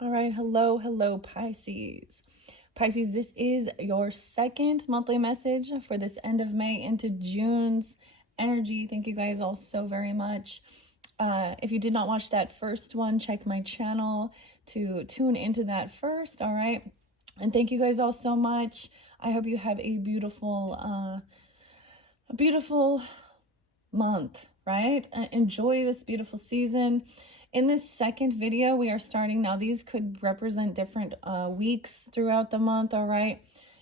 All right, hello, Pisces. Pisces, this is your second monthly message for this end of May into June's energy. Thank you guys all so very much. If you did not watch that first one, check my channel to tune into that first. All right, and thank you guys all so much. I hope you have a beautiful month, right? Enjoy this beautiful season. In this second video, we are starting now. These could represent different weeks throughout the month, all right?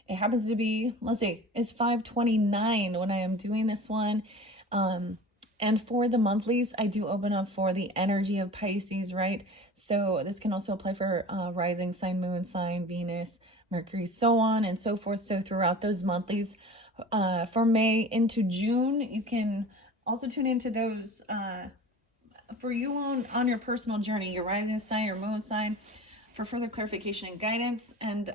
It happens to be, let's see, it's 5/29 when I am doing this one. And for the monthlies, I do open up for the energy of Pisces, right? So this can also apply for rising sign, moon sign, Venus, Mercury, so on and so forth. So throughout those monthlies, for May into June, you can also tune into those for you on your personal journey, your rising sign, your moon sign, for further clarification and guidance. And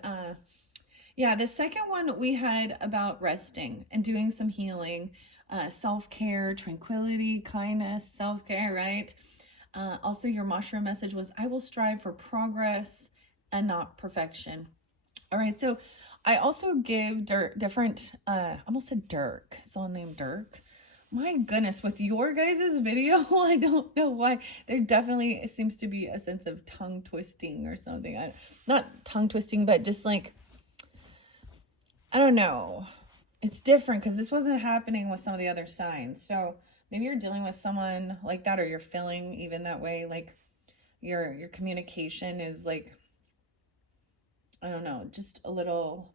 yeah, the second one we had about resting and doing some healing, self-care, tranquility, kindness, self-care, right? Also, your mushroom message was, I will strive for progress and not perfection. All right, so I also give different, I almost said Dirk, someone named Dirk. My goodness, with your guys' video, I don't know why. There definitely seems to be a sense of tongue twisting or something. Not tongue twisting, but just like, I don't know. It's different because this wasn't happening with some of the other signs. So maybe you're dealing with someone like that, or you're feeling even that way. Like your communication is like, I don't know, just a little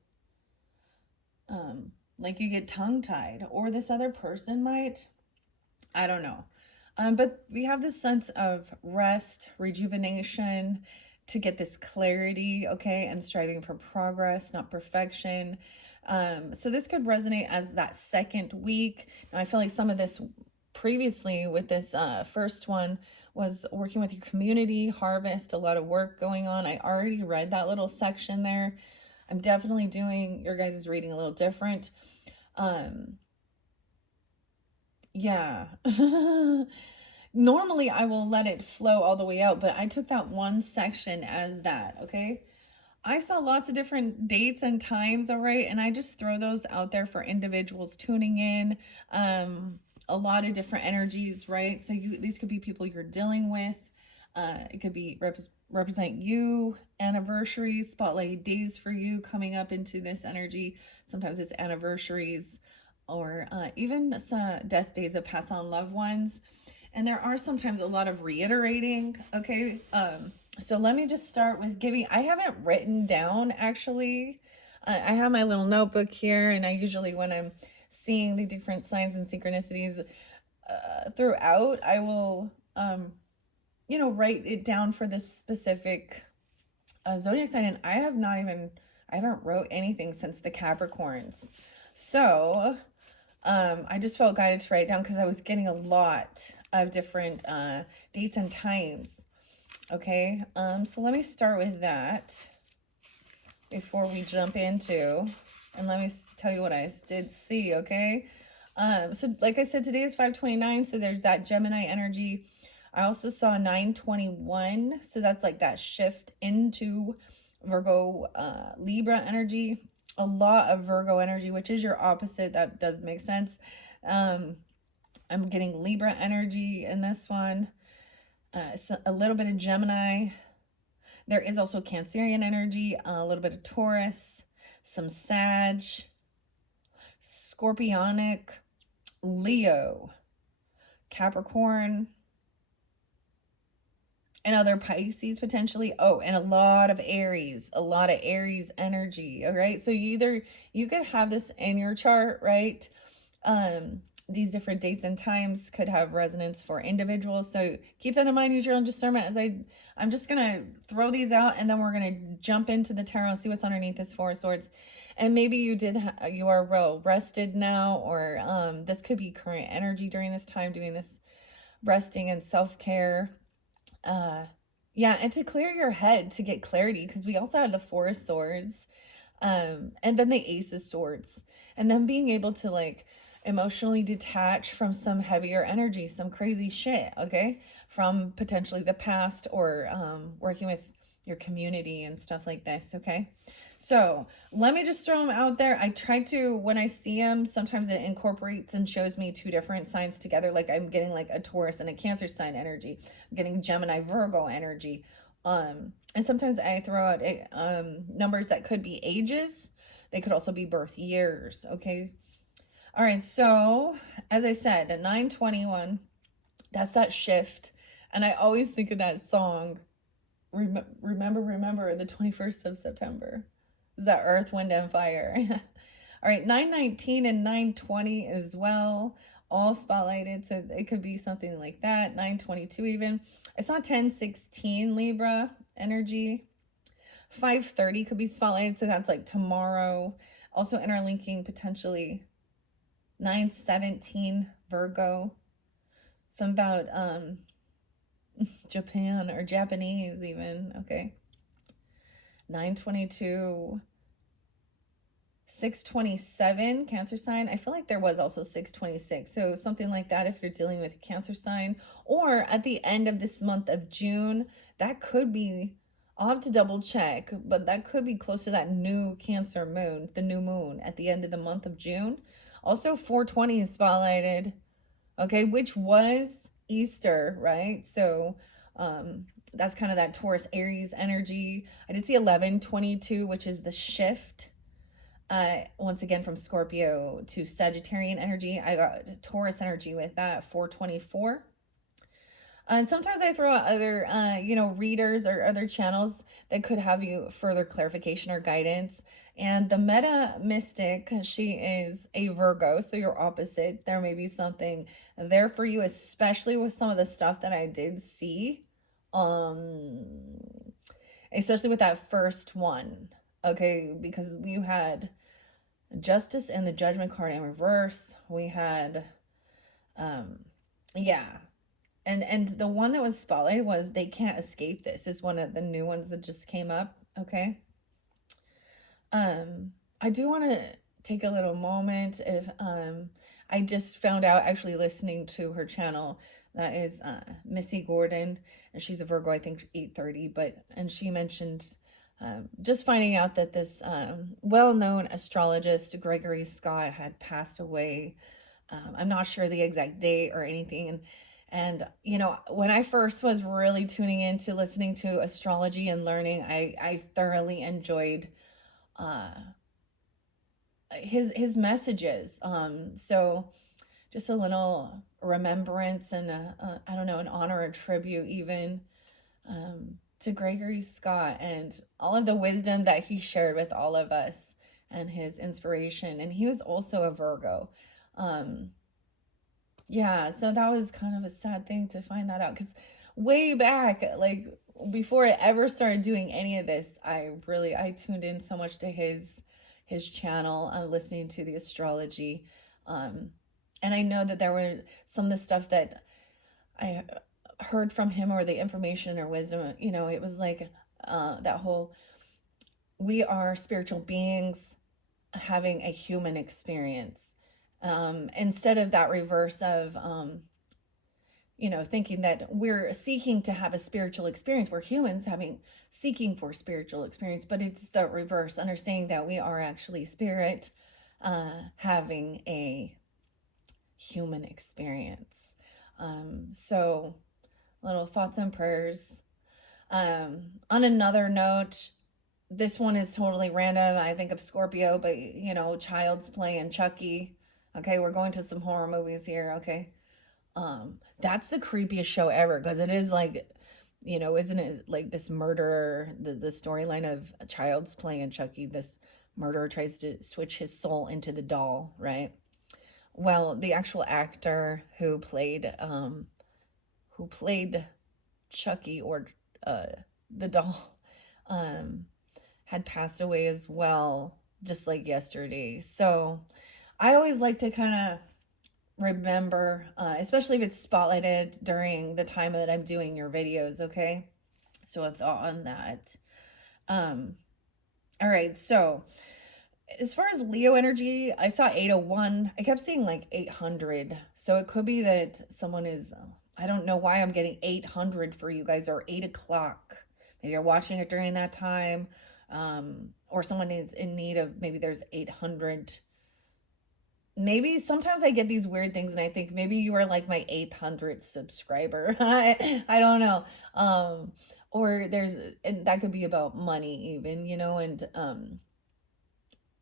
like you get tongue tied, or this other person might. I don't know. But we have this sense of rest, rejuvenation to get this clarity, okay, and striving for progress, not perfection. So this could resonate as that second week. Now, I feel like some of this previously with this first one was working with your community, harvest, a lot of work going on. I already read that little section there. I'm definitely doing your guys' reading a little different. Yeah. Normally I will let it flow all the way out, but I took that one section as that, okay? I saw lots of different dates and times, all right? And I just throw those out there for individuals tuning in. A lot of different energies, right? So these could be people you're dealing with. It could be represent you, anniversaries, spotlight days for you coming up into this energy. Sometimes it's anniversaries, or even some death days of pass on loved ones. And there are sometimes a lot of reiterating, okay? So let me just start with giving, I haven't written down actually. I have my little notebook here, and I usually, when I'm seeing the different signs and synchronicities throughout, I will, write it down for the specific zodiac sign. And I haven't wrote anything since the Capricorns. So I just felt guided to write it down because I was getting a lot of different dates and times. Okay, so let me start with that before we jump into, and let me tell you what I did see, okay? So like I said, today is 5/29, so there's that Gemini energy. I also saw 9/21, so that's like that shift into Virgo, Libra energy. A lot of Virgo energy, which is your opposite. That does make sense. I'm getting Libra energy in this one. So a little bit of Gemini. There is also Cancerian energy, a little bit of Taurus, some Sag, Scorpionic, Leo, Capricorn, and other Pisces potentially. Oh, and a lot of Aries energy. All right. So you could have this in your chart, right? These different dates and times could have resonance for individuals. So keep that in mind, use your own discernment. I'm just going to throw these out, and then we're going to jump into the tarot and see what's underneath this Four of Swords. And maybe you are well rested now, or this could be current energy during this time, doing this resting and self-care. Yeah, and to clear your head, to get clarity, because we also had the Four of Swords, and then the Ace of Swords, and then being able to like emotionally detach from some heavier energy, some crazy shit, okay, from potentially the past, or working with your community and stuff like this, okay? So let me just throw them out there. I try to, when I see them, sometimes it incorporates and shows me two different signs together. Like I'm getting like a Taurus and a Cancer sign energy. I'm getting Gemini, Virgo energy. And sometimes I throw out numbers that could be ages. They could also be birth years, okay? All right, so as I said, at 921, that's that shift. And I always think of that song, remember the 21st of September. Is that Earth, Wind, and Fire? All right, 919 and 920 as well, all spotlighted. So it could be something like that. 922 even. I saw 1016 Libra energy. 530 could be spotlighted. So that's like tomorrow. Also interlinking potentially 917 Virgo. Some about Japan or Japanese even, okay? 922, 627 Cancer sign. I feel like there was also 626. So something like that if you're dealing with a Cancer sign. Or at the end of this month of June, that could be, I'll have to double check, but that could be close to that new Cancer moon, the new moon at the end of the month of June. Also 420 is spotlighted, okay, which was Easter, right? So that's kind of that Taurus Aries energy. I did see 1122, which is the shift. Once again, from Scorpio to Sagittarian energy. I got Taurus energy with that, 424. And sometimes I throw out other, readers or other channels that could have you further clarification or guidance. And the Meta Mystic, she is a Virgo, so you're opposite. There may be something there for you, especially with some of the stuff that I did see. Especially with that first one, okay, because we had Justice and the Judgment card in reverse. We had, yeah. And the one that was spotlighted was They Can't Escape This, is one of the new ones that just came up, okay? I do want to take a little moment if I just found out actually listening to her channel that is Missy Gordon, and she's a Virgo, I think 830, and she mentioned just finding out that this well-known astrologist Gregory Scott had passed away. I'm not sure the exact date or anything, and when I first was really tuning into listening to astrology and learning, I thoroughly enjoyed his messages. So just a little remembrance and I don't know, an honor or tribute even to Gregory Scott and all of the wisdom that he shared with all of us and his inspiration. And he was also a Virgo. Yeah, so that was kind of a sad thing to find that out, because way back, like before I ever started doing any of this, I tuned in so much to his channel, listening to the astrology. And I know that there were some of the stuff that I heard from him, or the information or wisdom, it was like that whole, we are spiritual beings having a human experience. Instead of that reverse of, thinking that we're seeking to have a spiritual experience. We're humans seeking for spiritual experience, but it's the reverse, understanding that we are actually spirit, having a human experience. So little thoughts and prayers. On another note, this one is totally random. I think of Scorpio, but Child's Play and Chucky. Okay, we're going to some horror movies here, okay? That's the creepiest show ever, because it is like, isn't it like this murderer, the storyline of a Child's Play and Chucky, this murderer tries to switch his soul into the doll, right? Well, the actual actor who played Chucky, or the doll, had passed away as well, just like yesterday. So I always like to kind of remember, especially if it's spotlighted during the time that I'm doing your videos, okay? So a thought on that. All right, so as far as Leo energy, I saw 801. I kept seeing like 800. So it could be that someone is, I don't know why I'm getting 800 for you guys, or 8 o'clock. Maybe you're watching it during that time. Or someone is in need of, maybe there's 800. Maybe sometimes I get these weird things and I think maybe you are like my 800th subscriber. I don't know. Or and that could be about money even, and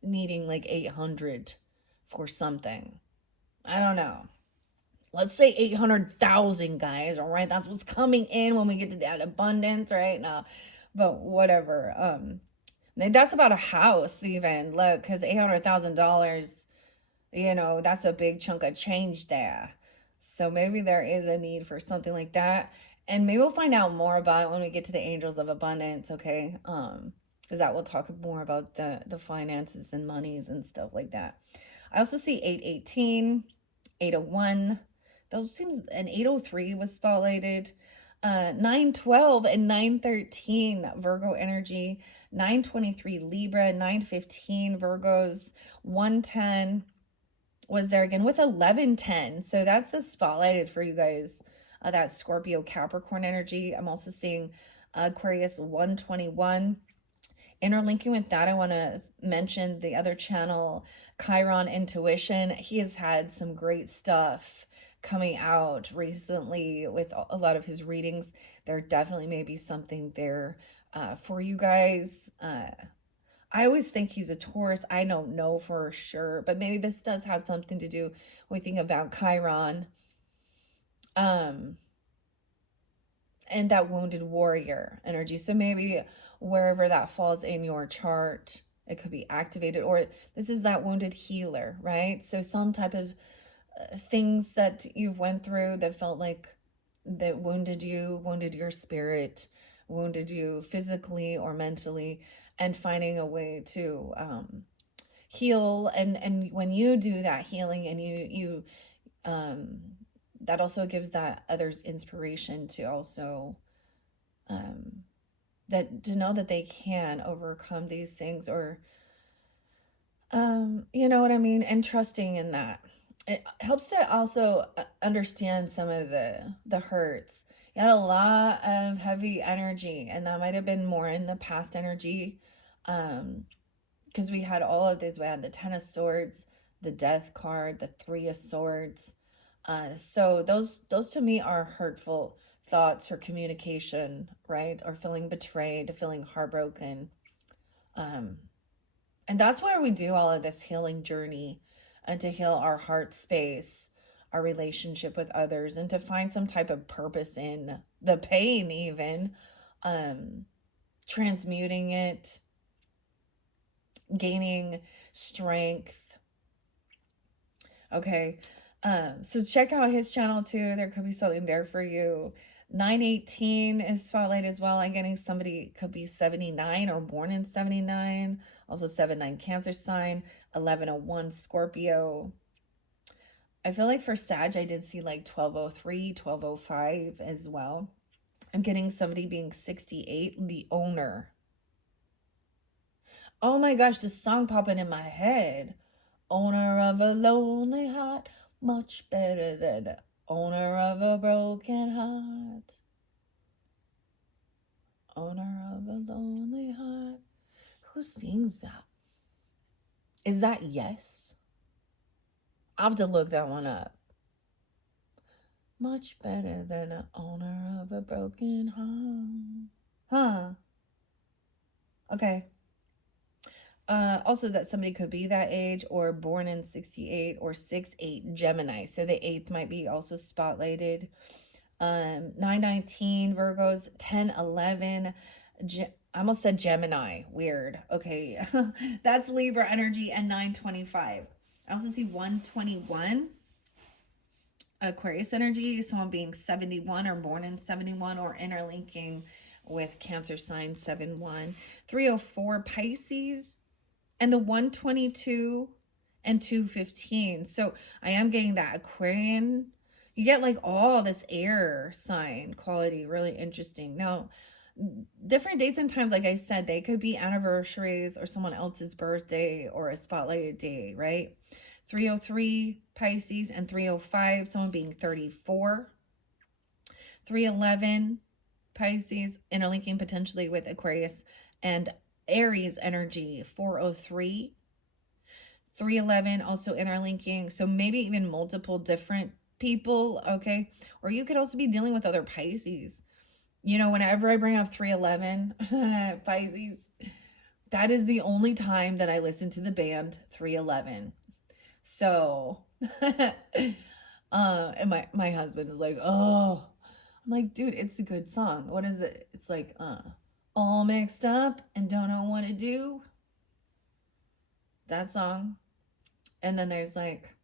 needing like 800 for something. I don't know. Let's say 800,000, guys. All right. That's what's coming in when we get to that abundance right now. But whatever. That's about a house even. Look, because $800,000, that's a big chunk of change there. So maybe there is a need for something like that. And maybe we'll find out more about it when we get to the angels of abundance, okay? Because that will talk more about the finances and monies and stuff like that. I also see 818, 801. Those seems, and 803 was spotlighted. 912 and 913 Virgo energy. 923 Libra, 915 Virgos, 110 was there again with 1110. So that's the spotlighted for you guys. That Scorpio Capricorn energy. I'm also seeing Aquarius 121. Interlinking with that, I want to mention the other channel, Chiron Intuition. He has had some great stuff coming out recently with a lot of his readings. There definitely may be something there for you guys. I always think he's a Taurus. I don't know for sure, but maybe this does have something to do with thinking about Chiron. And that wounded warrior energy. So maybe wherever that falls in your chart, it could be activated, or this is that wounded healer, right? So some type of things that you've went through that felt like that wounded you, wounded your spirit, wounded you physically or mentally, and finding a way to heal. And when you do that healing and you that also gives that others inspiration to also that to know that they can overcome these things, or you know what I mean, and trusting in that. It helps to also understand some of the hurts. You had a lot of heavy energy, and that might have been more in the past energy, because we had all of these. We had the Ten of Swords, the Death card, the Three of Swords. So those to me are hurtful thoughts or communication, right? Or feeling betrayed, feeling heartbroken. Um, and that's where we do all of this healing journey, and to heal our heart space, our relationship with others, and to find some type of purpose in the pain, even transmuting it, gaining strength. Okay. So check out his channel too. There could be something there for you. 918 is spotlight as well. I'm getting somebody could be 79 or born in 79. Also 79 Cancer sign. 1101 Scorpio. I feel like for Sag, I did see like 1203, 1205 as well. I'm getting somebody being 68, the owner. Oh my gosh, this song popping in my head. Owner of a lonely heart, much better than owner of a broken heart. Owner of a lonely heart. Who sings that? Is that Yes? I'll have to look that one up. Much better than an owner of a broken heart. Huh. Okay. Also that somebody could be that age or born in 68 or 6-8 Gemini. So the 8th might be also spotlighted. 919 Virgos, 1011 I almost said Gemini. Weird. Okay. That's Libra energy, and 925. I also see 121 Aquarius energy, someone being 71 or born in 71 or interlinking with Cancer sign 71. 304 Pisces, and the 122 and 215. So I am getting that Aquarian. You get like all this air sign quality, really interesting. Now, different dates and times, like I said, they could be anniversaries or someone else's birthday or a spotlighted day, right? 303 Pisces and 305, someone being 34. 311 Pisces, interlinking potentially with Aquarius and Aries energy, 403. 311 also interlinking. So maybe even multiple different people, okay? Or you could also be dealing with other Pisces. You know, whenever I bring up 311, Pisces, that is the only time that I listen to the band 311. So, and my husband is like, oh, I'm like, dude, it's a good song. What is it? It's like, all mixed up and don't know what to do. That song. And then there's like,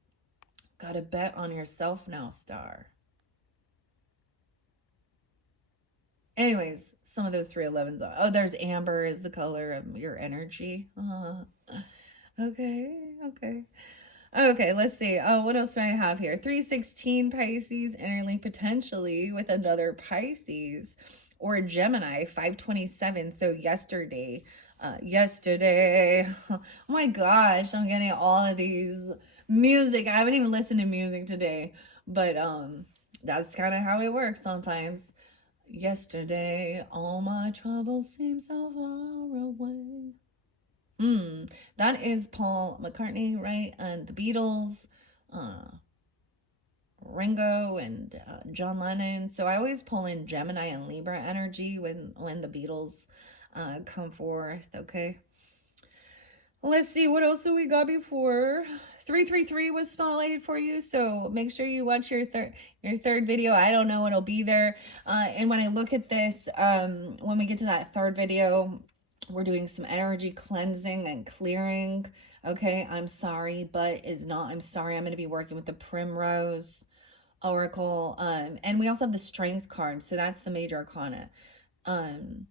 gotta bet on yourself now, star. Anyways, some of those 311s. Oh, there's amber is the color of your energy. Okay, okay. Okay, let's see. Oh, what else do I have here? 316 Pisces interlink potentially with another Pisces or a Gemini, 527. So yesterday. Oh my gosh, I'm getting all of these music. I haven't even listened to music today, but that's kind of how it works sometimes. Yesterday, all my troubles seem so far away. Hmm, that is Paul McCartney, right? And the Beatles, uh, Ringo, and John Lennon. So I always pull in Gemini and Libra energy when the Beatles come forth. Okay, let's see what else do we got before. 333 was spotlighted for you, so make sure you watch your third video. I don't know what'll be there. And when I look at this, when we get to that third video, we're doing some energy cleansing and clearing. Okay, I'm sorry, but is not. I'm sorry. I'm going to be working with the Primrose Oracle. And we also have the Strength card, so that's the major arcana. Um,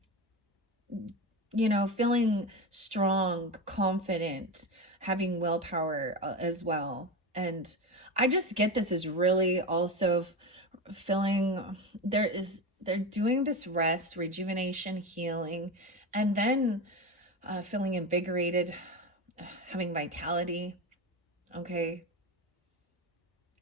feeling strong, confident, having willpower as well. And I just get this is really also feeling they're doing this rest, rejuvenation, healing, and then feeling invigorated, having vitality, okay,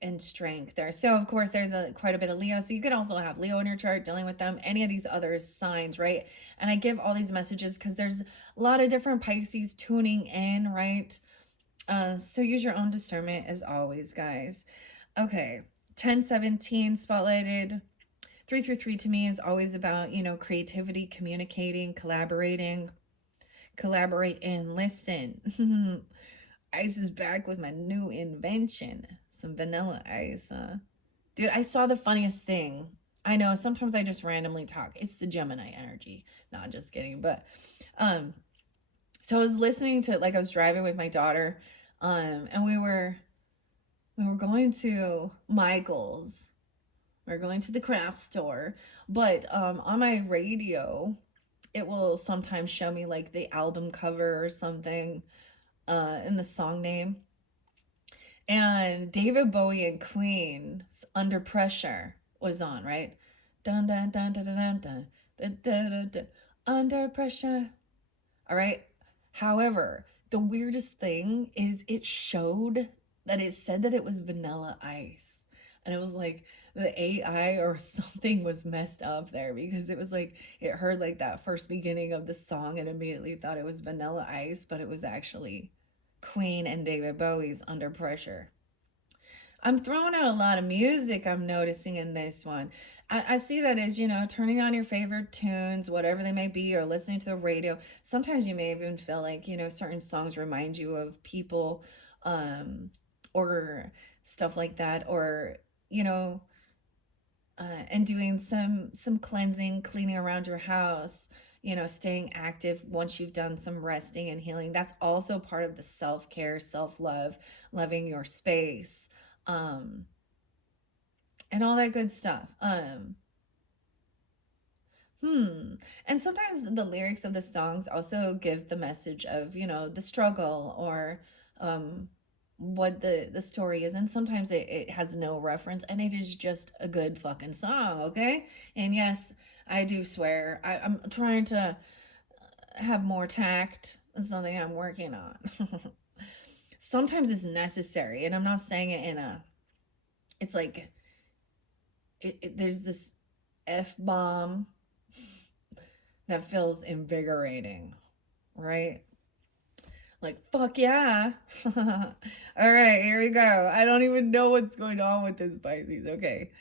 and strength there. So of course there's quite a bit of Leo. So you could also have Leo in your chart dealing with them, any of these other signs, right? And I give all these messages because there's a lot of different Pisces tuning in, right? So use your own discernment as always, guys. Okay, 1017 spotlighted. 333 to me is always about, creativity, communicating, collaborating. Collaborate and listen. Ice is back with my new invention. Some vanilla ice. Dude, I saw the funniest thing. I know sometimes I just randomly talk. It's the Gemini energy. Not just kidding. But so I was listening to, like, I was driving with my daughter, and we were going to Michael's. We were going to the craft store. But on my radio, it will sometimes show me like the album cover or something in the song name. And David Bowie and Queen's Under Pressure was on, right? Dun dun dun dun dun dun dun dun dun dun. Under pressure. All right. However, the weirdest thing is it showed that it said that it was Vanilla Ice. And it was like the AI or something was messed up there because it was like it heard like that first beginning of the song and immediately thought it was Vanilla Ice, but it was actually Queen and David Bowie's Under Pressure. I'm throwing out a lot of music I'm noticing in this one. I see that as, turning on your favorite tunes, whatever they may be, or listening to the radio. Sometimes you may even feel like, certain songs remind you of people, or stuff like that, or, you know, and doing some cleansing, cleaning around your house, staying active once you've done some resting and healing. That's also part of the self-care, self-love, loving your space, um and all that good stuff. And sometimes the lyrics of the songs also give the message of, the struggle, or what the story is. And sometimes it has no reference and it is just a good fucking song, okay? And yes, I do swear. I'm trying to have more tact. It's something I'm working on. Sometimes it's necessary, and I'm not saying it in a, it's like, there's this F bomb that feels invigorating, right? Like, fuck yeah. All right, here we go. I don't even know what's going on with this Pisces. Okay.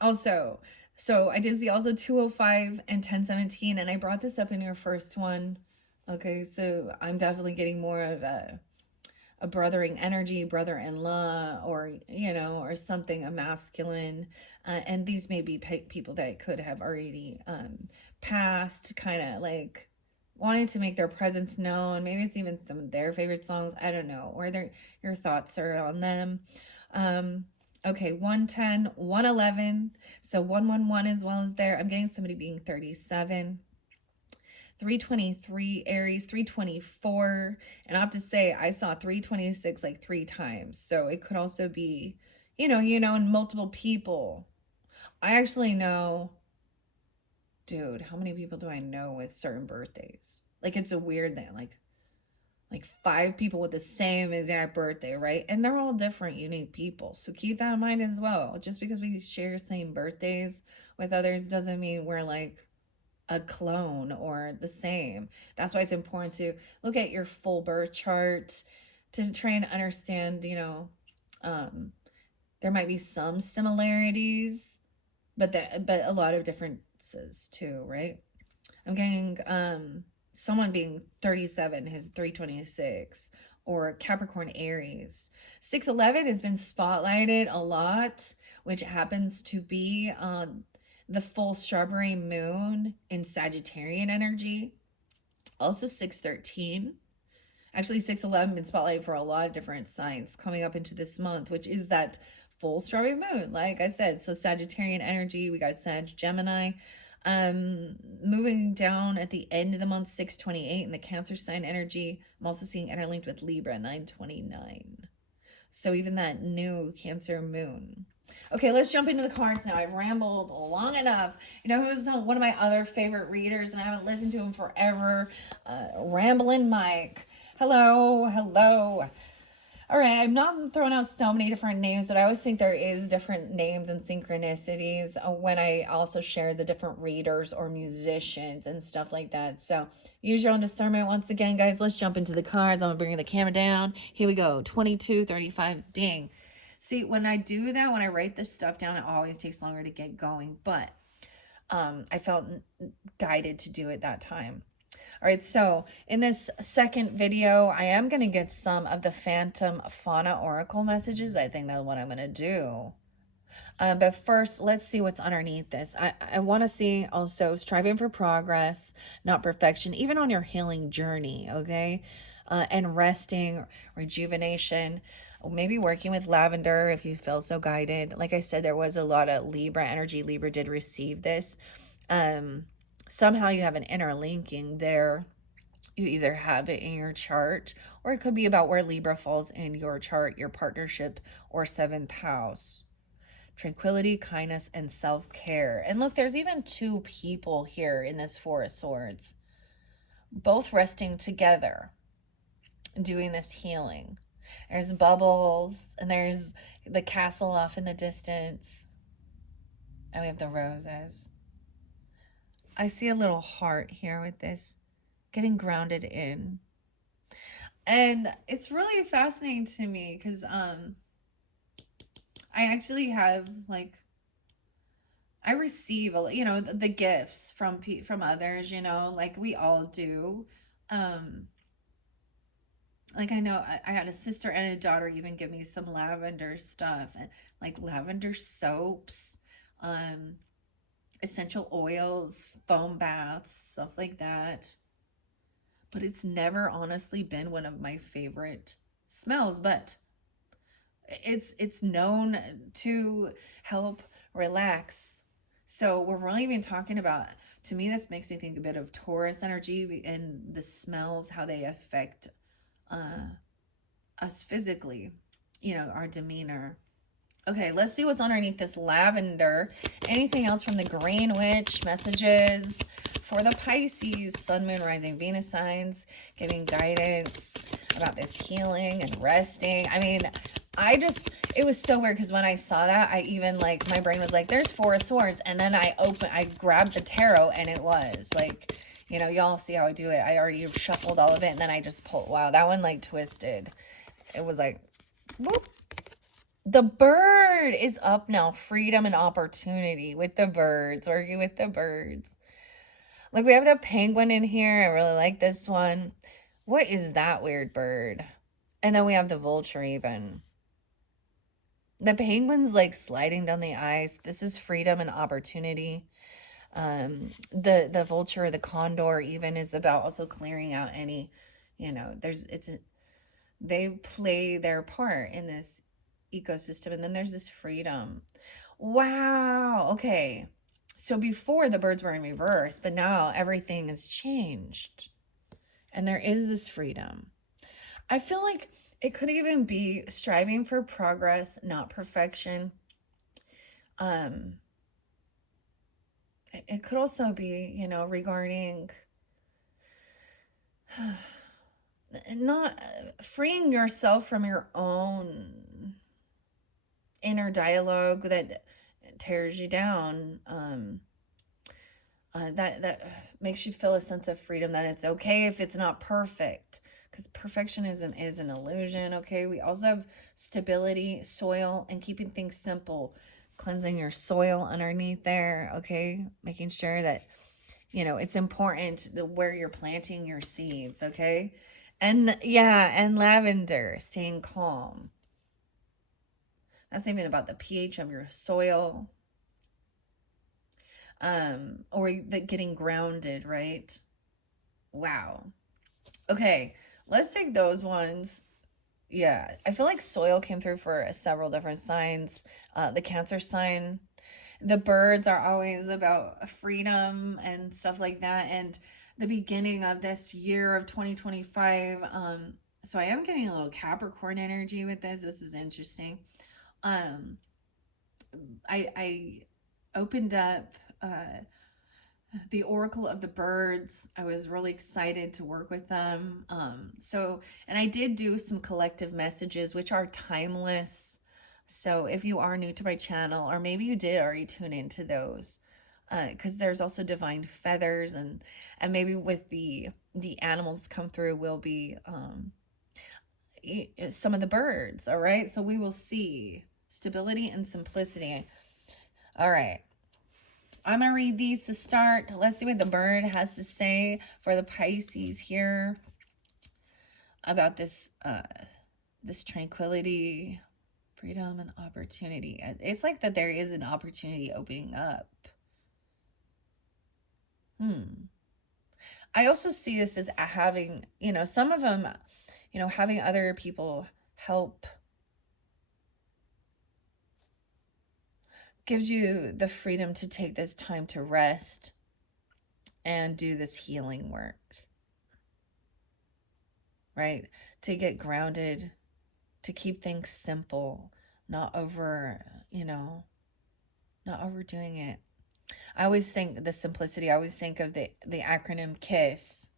Also, so I did see also 205 and 1017, and I brought this up in your first one. Okay, so I'm definitely getting more of a brothering energy, brother-in-law, or or something, a masculine, and these may be people that could have already passed, kind of like wanting to make their presence known. Maybe it's even some of their favorite songs, I don't know, or your thoughts are on them. Okay, 110, 111, so 111 as well as there. I'm getting somebody being 37. 323 Aries, 324. And I have to say, I saw 326 like 3 times. So it could also be, and multiple people. I actually know, dude, how many people do I know with certain birthdays? Like, it's a weird thing. Like 5 people with the same exact birthday, right? And they're all different, unique people. So keep that in mind as well. Just because we share same birthdays with others doesn't mean we're like a clone or the same. That's why it's important to look at your full birth chart to try and understand, there might be some similarities, but a lot of differences too, right? I'm getting someone being 37 has 326, or Capricorn Aries. 611 has been spotlighted a lot, which happens to be the full strawberry moon in Sagittarian energy. Also 613. Actually, 611 been spotlighted for a lot of different signs coming up into this month, which is that full strawberry moon, like I said. So Sagittarian energy, we got Sag Gemini. Moving down at the end of the month, 628 in the Cancer sign energy. I'm also seeing interlinked with Libra, 929. So even that new Cancer moon. Okay, let's jump into the cards now. I've rambled long enough. You know who's one of my other favorite readers, and I haven't listened to him forever? Ramblin' Mike. Hello, hello. All right, I'm not throwing out so many different names, but I always think there is different names and synchronicities when I also share the different readers or musicians and stuff like that. So use your own discernment. Once again, guys, let's jump into the cards. I'm going to bring the camera down. Here we go. 22, 35, ding. See, when I do that, when I write this stuff down, it always takes longer to get going. But I felt guided to do it that time. All right, so in this second video, I am going to get some of the Phantom Fauna Oracle messages. I think that's what I'm going to do. But first, let's see what's underneath this. I want to see also striving for progress, not perfection, even on your healing journey, okay? And resting, rejuvenation, maybe working with lavender if you feel so guided. Like I said, there was a lot of Libra energy. Libra did receive this. Somehow you have an interlinking there. You either have it in your chart, or it could be about where Libra falls in your chart, your partnership, or 7th house. Tranquility, kindness, and self-care. And look, there's even 2 people here in this 4 of Swords, both resting together, doing this healing. There's bubbles, and there's the castle off in the distance, and we have the roses. I see a little heart here with this, getting grounded in. And it's really fascinating to me because I actually have, like, I receive, the gifts from others, like we all do. Like, I know I had a sister and a daughter even give me some lavender stuff, and like lavender soaps, essential oils, foam baths, stuff like that. But it's never honestly been one of my favorite smells, but it's known to help relax. So we're really even talking about, to me, this makes me think a bit of Taurus energy and the smells, how they affect us physically, our demeanor. Okay, let's see what's underneath this lavender. Anything else from the Green Witch? Messages for the Pisces, Sun, Moon, Rising, Venus signs, giving guidance. about this healing and resting. I mean, it was so weird because when I saw that, I even like, my brain was like, there's 4 of Swords. And then I grabbed the tarot and it was like, you know, y'all see how I do it. I already shuffled all of it and then I just pulled. Wow, that one like twisted. It was like, whoop. The bird is up now. Freedom and opportunity with the birds. Working with the birds. Like, we have the penguin in here. I really like this one. What is that weird bird? And then we have the vulture even. The penguin's like sliding down the ice. This is freedom and opportunity. The vulture, the condor even is about also clearing out any, you know, they play their part in this ecosystem. And then there's this freedom. Wow. Okay. So before the birds were in reverse, but now everything has changed. And there is this freedom. I feel like it could even be striving for progress, not perfection. It could also be, you know, regarding not freeing yourself from your own inner dialogue that tears you down. That makes you feel a sense of freedom, that it's okay if it's not perfect, because perfectionism is an illusion. Okay, we also have stability, soil, and keeping things simple, cleansing your soil underneath there. Okay, making sure that, you know, it's important where you're planting your seeds. Okay, and yeah, and lavender, staying calm. That's even about the pH of your soil, or the getting grounded, right? Wow. Okay, let's take those ones. Yeah, I feel like soil came through for several different signs. The Cancer sign, the birds are always about freedom and stuff like that. And the beginning of this year of 2025. So I am getting a little Capricorn energy with this. This is interesting. Um, I opened up the Oracle of the Birds. I was really excited to work with them. And I did do some collective messages, which are timeless. So if you are new to my channel, or maybe you did already tune into those, because there's also divine feathers, and maybe with the animals come through will be some of the birds. All right, so we will see stability and simplicity. All right. I'm going to read these to start. Let's see what the bird has to say for the Pisces here about this this tranquility, freedom, and opportunity. It's like that there is an opportunity opening up. I also see this as having, you know, some of them, you know, having other people help gives you the freedom to take this time to rest and do this healing work. Right? To get grounded, to keep things simple, not not overdoing it. I always think the simplicity, I always think of the acronym KISS.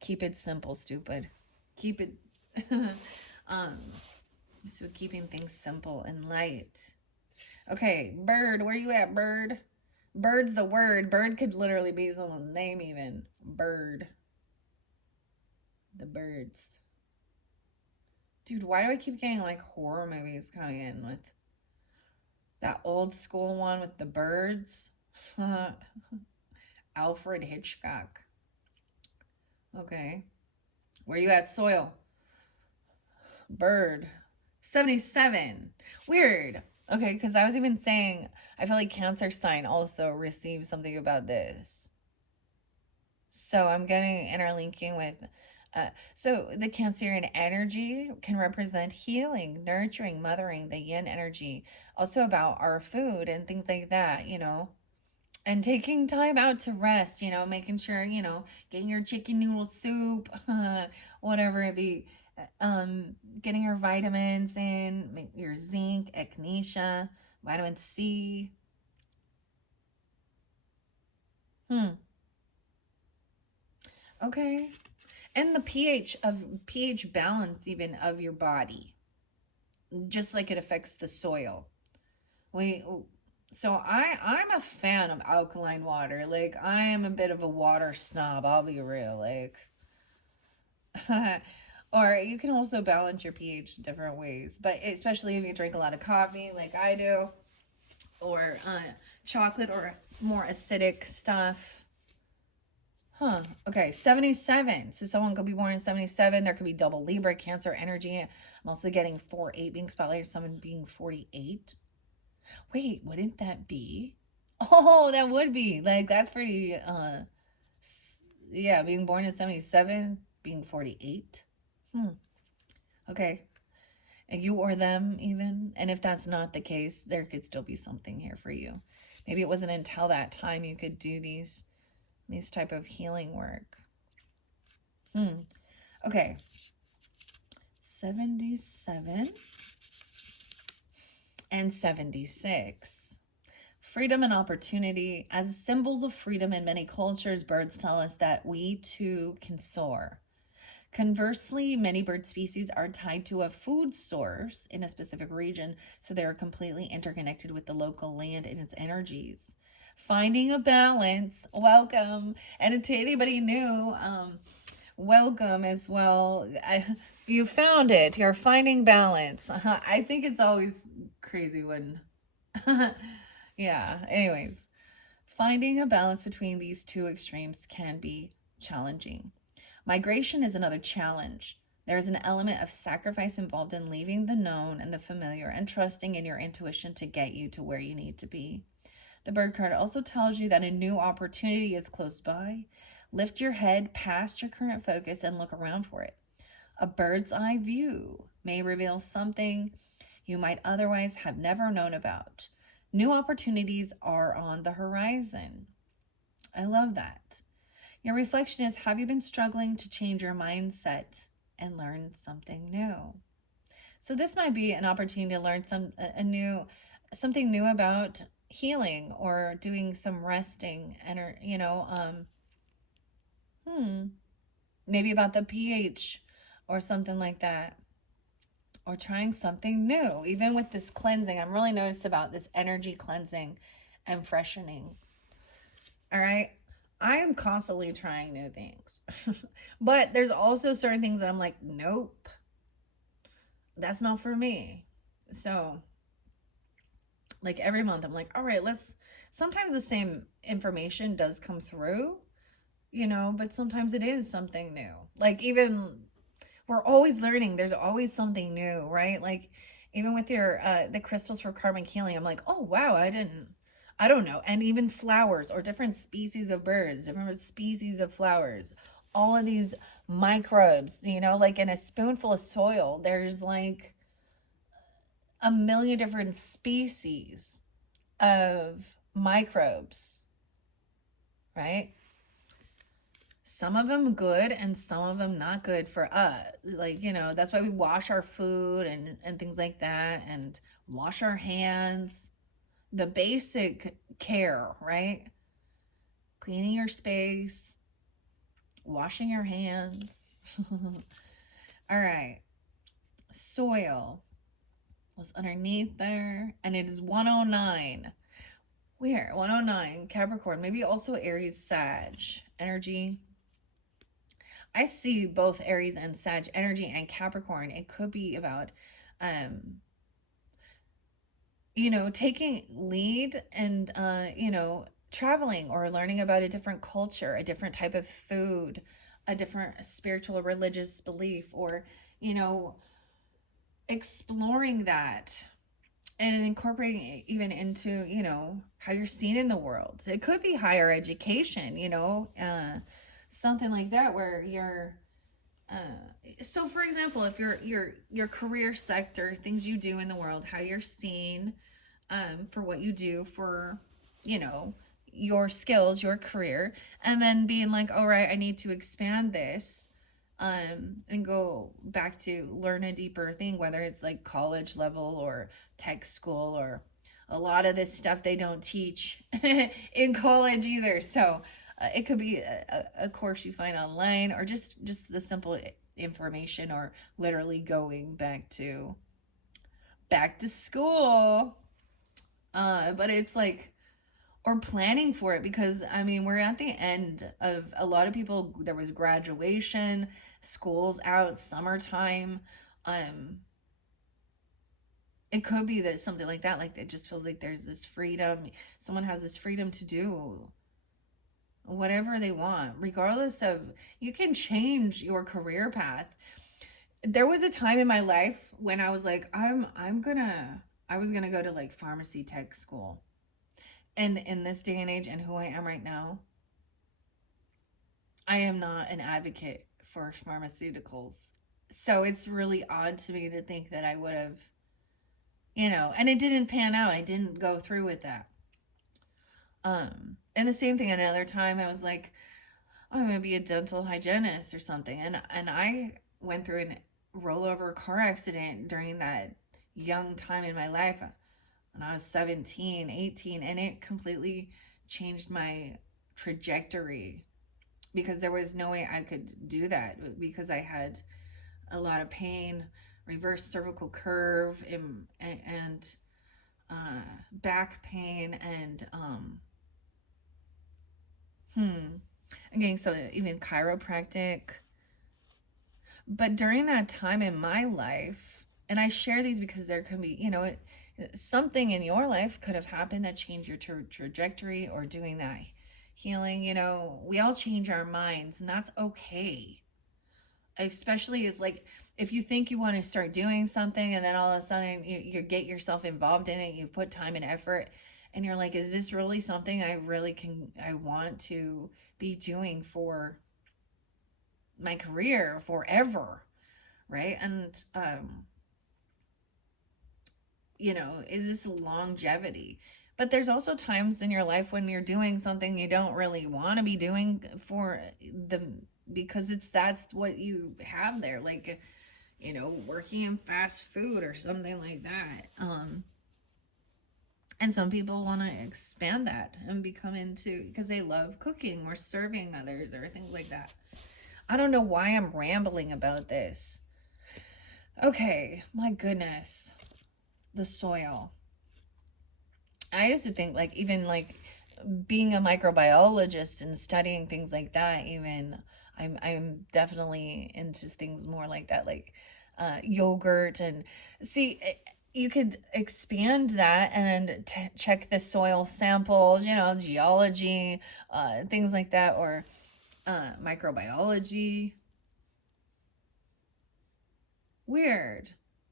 Keep it simple, stupid. Keep it so keeping things simple and light. Okay, bird, where you at, bird? Bird's the word. Bird could literally be someone's name even. Bird. The birds. Dude, why do I keep getting like horror movies coming in with that old school one with the birds? Alfred Hitchcock. Okay. Where you at, soil? Bird. 77. Weird. Okay, because I was even saying, I feel like Cancer sign also received something about this. So I'm getting interlinking with, so the Cancerian energy can represent healing, nurturing, mothering, the yin energy. Also about our food and things like that, you know. And taking time out to rest, you know, making sure, you know, getting your chicken noodle soup, whatever it be, getting your vitamins in, your zinc, echinacea, vitamin C. Okay. And the pH balance even of your body, just like it affects the soil. We so I'm a fan of alkaline water. Like I am a bit of a water snob, I'll be real. Like or you can also balance your pH different ways, but especially if you drink a lot of coffee like I do, or chocolate or more acidic stuff. Huh. Okay, 77. So someone could be born in 77. There could be double Libra, Cancer energy. I'm also getting 4-8 being spotlighted, someone being 48. Wait, wouldn't that be? Oh, that would be. Like, that's pretty, yeah, being born in 77, being 48. Okay. And you or them, even. And if that's not the case, there could still be something here for you. Maybe it wasn't until that time you could do these type of healing work. Okay. 77 and 76. Freedom and opportunity. As symbols of freedom in many cultures, birds tell us that we too can soar. Conversely, many bird species are tied to a food source in a specific region, so they are completely interconnected with the local land and its energies. Finding a balance, welcome. And to anybody new, welcome as well. You found it. You're finding balance. I think it's always crazy when, yeah, anyways. Finding a balance between these two extremes can be challenging. Migration is another challenge. There is an element of sacrifice involved in leaving the known and the familiar and trusting in your intuition to get you to where you need to be. The bird card also tells you that a new opportunity is close by. Lift your head past your current focus and look around for it. A bird's eye view may reveal something you might otherwise have never known about. New opportunities are on the horizon. I love that. Your reflection is, have you been struggling to change your mindset and learn something new? So this might be an opportunity to learn something new about healing or doing some resting and maybe about the pH or something like that, or trying something new. Even with this cleansing, I'm really noticed about this energy cleansing and freshening. All right. I am constantly trying new things. But there's also certain things that I'm like, nope, that's not for me. So, like every month, I'm like, all right, sometimes the same information does come through, but sometimes it is something new. Like, even we're always learning. There's always something new, right? Like, even with your, the crystals for karmic healing, I'm like, oh, wow, I don't know. And even flowers or different species of birds, different species of flowers, all of these microbes, like in a spoonful of soil, there's like a million different species of microbes, right? Some of them good and some of them not good for us. Like, that's why we wash our food and things like that, and wash our hands. The basic care, right? Cleaning your space, washing your hands. All right. Soil was underneath there, and it is 109. Where? 109, Capricorn, maybe also Aries, Sag energy. I see both Aries and Sag energy and Capricorn. It could be about taking lead and traveling or learning about a different culture, a different type of food, a different spiritual or religious belief, or exploring that and incorporating it even into how you're seen in the world. It could be higher education, something like that, where you're so for example, if your career sector, things you do in the world, how you're seen for what you do, for your skills, your career, and then being like, all right, I need to expand this and go back to learn a deeper thing, whether it's like college level or tech school, or a lot of this stuff they don't teach in college either. So It could be a course you find online, or just the simple information, or literally going back to school. But it's like, or planning for it, because I mean, we're at the end of a lot of people. There was graduation, school's out, summertime. Um, it could be that something like that, like it just feels like there's this freedom. Someone has this freedom to do whatever they want, regardless of, you can change your career path. There was a time in my life when I was like, I was gonna go to like pharmacy tech school. And in this day and age, and who I am right now, I am not an advocate for pharmaceuticals. So it's really odd to me to think that I would have, and it didn't pan out. I didn't go through with that. And the same thing, another time I was like, oh, I'm gonna be a dental hygienist or something. And I went through an rollover car accident during that young time in my life when I was 17, 18, and it completely changed my trajectory, because there was no way I could do that, because I had a lot of pain, reverse cervical curve, and back pain, and again, so even chiropractic. But during that time in my life, and I share these because there can be, something in your life could have happened that changed your trajectory, or doing that healing. We all change our minds, and that's okay. Especially is like, if you think you want to start doing something, and then all of a sudden you get yourself involved in it, you put time and effort, and you're like, is this really something I want to be doing for my career forever, right? And is this longevity? But there's also times in your life when you're doing something you don't really want to be doing for the because that's what you have there, like, working in fast food or something like that. And some people want to expand that and become into, because they love cooking or serving others or things like that. I don't know why I'm rambling about this. Okay, my goodness. The soil. I used to think, like, even like being a microbiologist and studying things like that, even I'm definitely into things more like that, like yogurt. And see, you could expand that and check the soil samples, geology, things like that, or microbiology. Weird.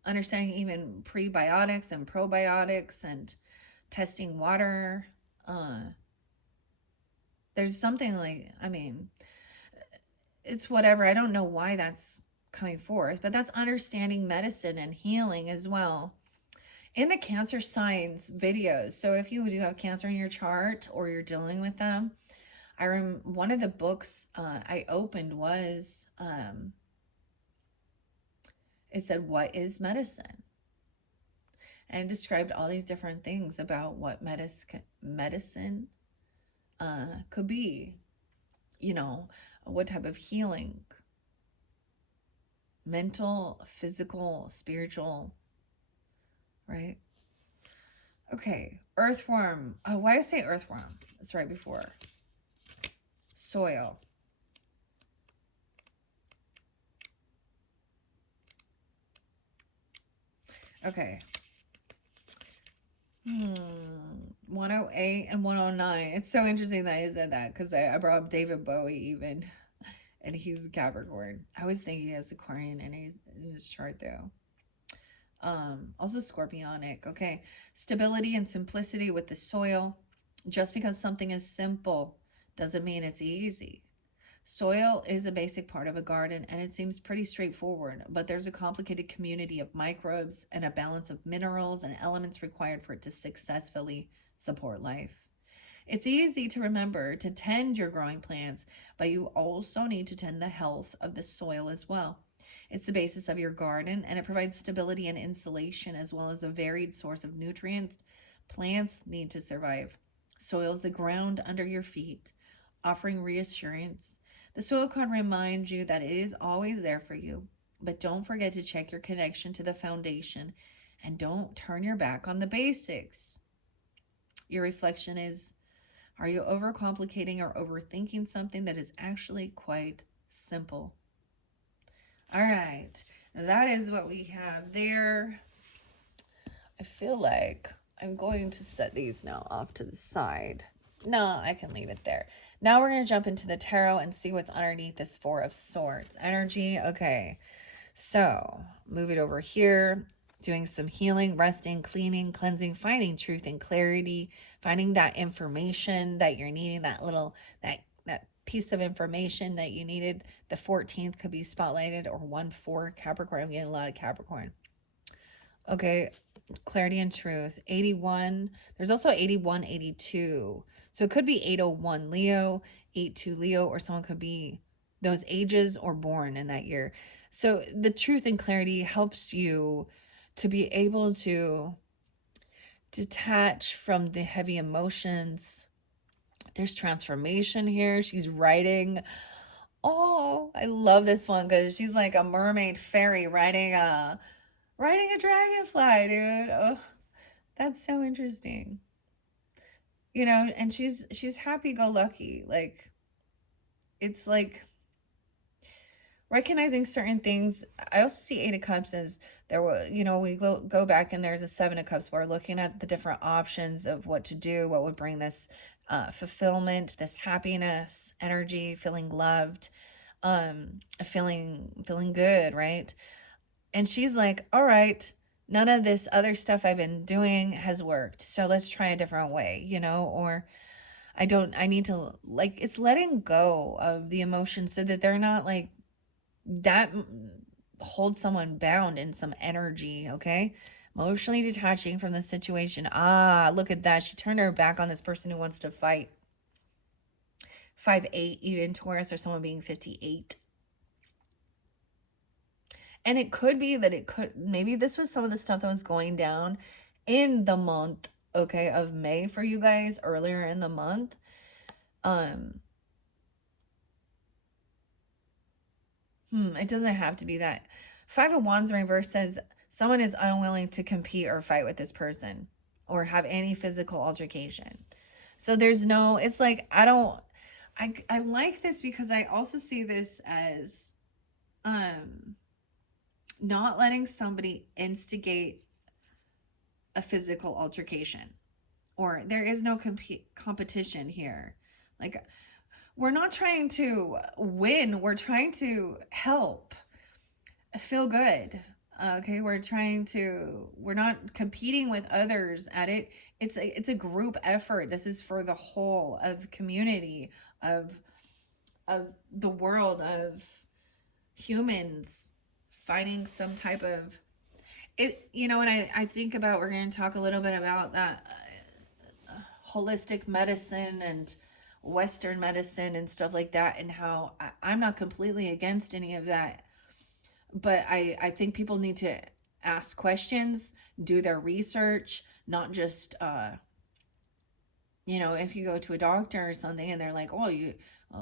Understanding even prebiotics and probiotics, and testing water. Uh, there's something like, I mean, it's whatever. I don't know why that's coming forth, but that's understanding medicine and healing as well. In the cancer signs videos, so if you do have cancer in your chart or you're dealing with them, one of the books I opened was, it said, what is medicine? And described all these different things about what medicine could be, what type of healing, mental, physical, spiritual, right? Okay, earthworm. Oh, why I say earthworm? It's right before soil. Okay. 108 and 109. It's so interesting that I said that, because I brought up David Bowie even, and he's Capricorn. I was thinking he has Aquarian in his chart though. Also Scorpionic. Okay, stability and simplicity with the soil. Just because something is simple doesn't mean it's easy. Soil is a basic part of a garden, and it seems pretty straightforward, but there's a complicated community of microbes and a balance of minerals and elements required for it to successfully support life. It's easy to remember to tend your growing plants, but you also need to tend the health of the soil as well. It's the basis of your garden, and it provides stability and insulation, as well as a varied source of nutrients plants need to survive. Soil's the ground under your feet. offering reassurance. The soul card reminds you that it is always there for you, but don't forget to check your connection to the foundation and don't turn your back on the basics. Your reflection is, are you overcomplicating or overthinking something that is actually quite simple? All right, that is what we have there. I feel like I'm going to set these now off to the side. No, I can leave it there. Now we're going to jump into the tarot and see what's underneath this Four of Swords energy. Okay, so move it over here. Doing some healing, resting, cleaning, cleansing, finding truth and clarity, finding that information that you're needing, that piece of information that you needed. The 14th could be spotlighted, or 1-4 Capricorn. I'm getting a lot of Capricorn. Okay, clarity and truth. 81. There's also 81, 82. So it could be 801 Leo, 82 Leo, or someone could be those ages or born in that year. So the truth and clarity helps you to be able to detach from the heavy emotions. There's transformation here. She's writing. Oh, I love this one because she's like a mermaid fairy riding a dragonfly, dude. Oh, that's so interesting. You know, and she's happy-go-lucky. Like, it's like recognizing certain things. I also see Eight of Cups as there were, you know, we go back and there's a Seven of Cups. We're looking at the different options of what to do, what would bring this fulfillment, this happiness, energy, feeling loved, feeling good, right? And she's like, all right, none of this other stuff I've been doing has worked. So let's try a different way, you know, or I need to, like, it's letting go of the emotions so that they're not like that holds someone bound in some energy, okay? Emotionally detaching from the situation. Ah, look at that. She turned her back on this person who wants to fight. 5'8", even Taurus, or someone being 58. And it could be that maybe this was some of the stuff that was going down in the month, okay, of May for you guys, earlier in the month. It doesn't have to be that. Five of Wands in reverse says someone is unwilling to compete or fight with this person or have any physical altercation. So there's no, it's like, I like this because I also see this as not letting somebody instigate a physical altercation, or there is no competition here. Like, we're not trying to win, we're trying to help feel good. Okay, we're not competing with others at it. It's a group effort. This is for the whole of community, of the world, of humans finding some type of it, you know. And I think about, we're going to talk a little bit about that holistic medicine and Western medicine and stuff like that, and how I'm not completely against any of that, but I think people need to ask questions, do their research, not just you know, if you go to a doctor or something and they're like, oh,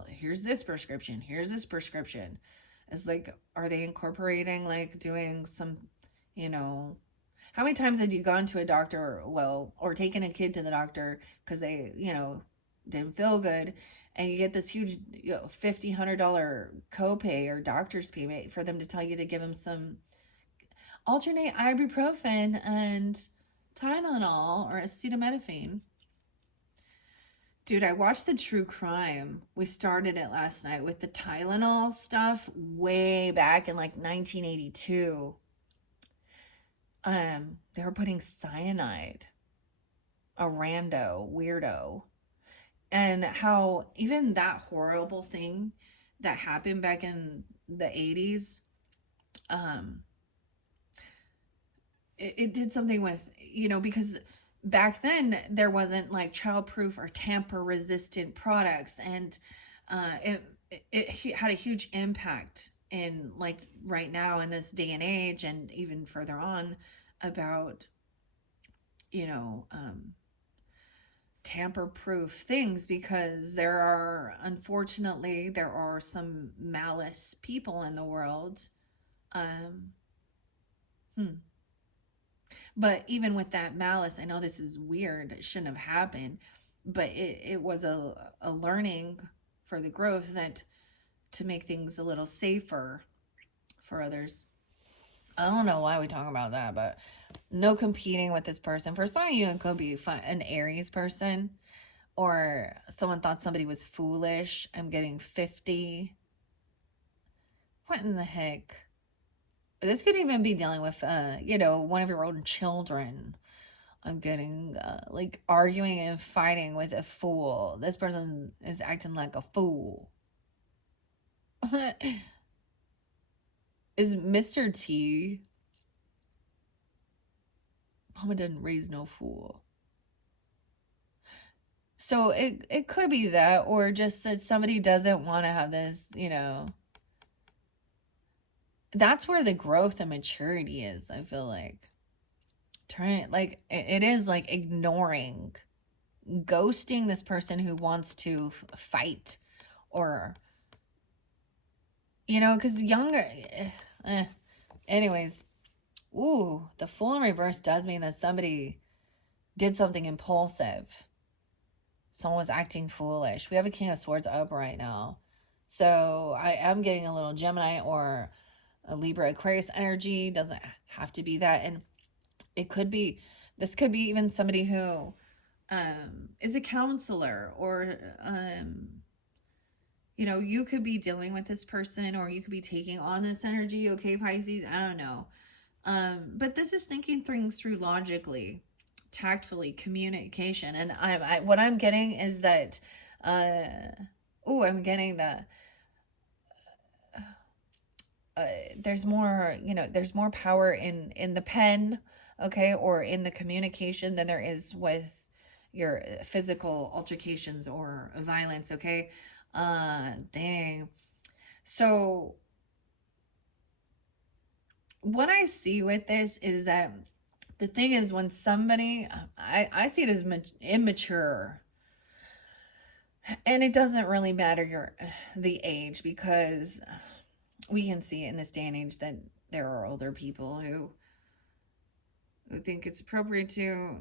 here's this prescription, it's like, are they incorporating, like, doing some, you know, how many times have you gone to a doctor, well, or taken a kid to the doctor because they, you know, didn't feel good, and you get this huge, you know, $50-$100 copay or doctor's payment for them to tell you to give them some alternate ibuprofen and Tylenol or acetaminophen. Dude, I watched the true crime. We started it last night with the Tylenol stuff way back in like 1982. They were putting cyanide, a rando, weirdo. And how even that horrible thing that happened back in the 80s, it did something with, you know, because back then there wasn't like childproof or tamper resistant products, and it had a huge impact in, like, right now in this day and age, and even further on, about, you know, tamper-proof things, because unfortunately, there are some malice people in the world. Um, hmm. But even with that malice, I know this is weird, it shouldn't have happened, but it was a learning for the growth, that to make things a little safer for others. I don't know why we talk about that, but no competing with this person. For some of you, it could be an Aries person, or someone thought somebody was foolish. I'm getting 50. What in the heck? This could even be dealing with, one of your own children. I'm getting, like, arguing and fighting with a fool. This person is acting like a fool. Is Mr. T? Mama didn't raise no fool. So it could be that, or just that somebody doesn't want to have this, That's where the growth and maturity is, I feel like. Turn it, like, it is like ignoring, ghosting this person who wants to fight, or, because younger, anyways. Ooh, the Fool in reverse does mean that somebody did something impulsive. Someone was acting foolish. We have a King of Swords up right now. So I am getting a little Gemini or a Libra Aquarius energy. Doesn't have to be that. And this could be even somebody who is a counselor, or, you could be dealing with this person, or you could be taking on this energy. Okay, Pisces, I don't know. But this is thinking things through logically, tactfully, communication. And what I'm getting is that, I'm getting the, there's more power in the pen, okay, or in the communication, than there is with your physical altercations or violence, okay? Dang. So what I see with this is that the thing is, when somebody, I see it as immature, and it doesn't really matter the age, because we can see in this day and age that there are older people who think it's appropriate to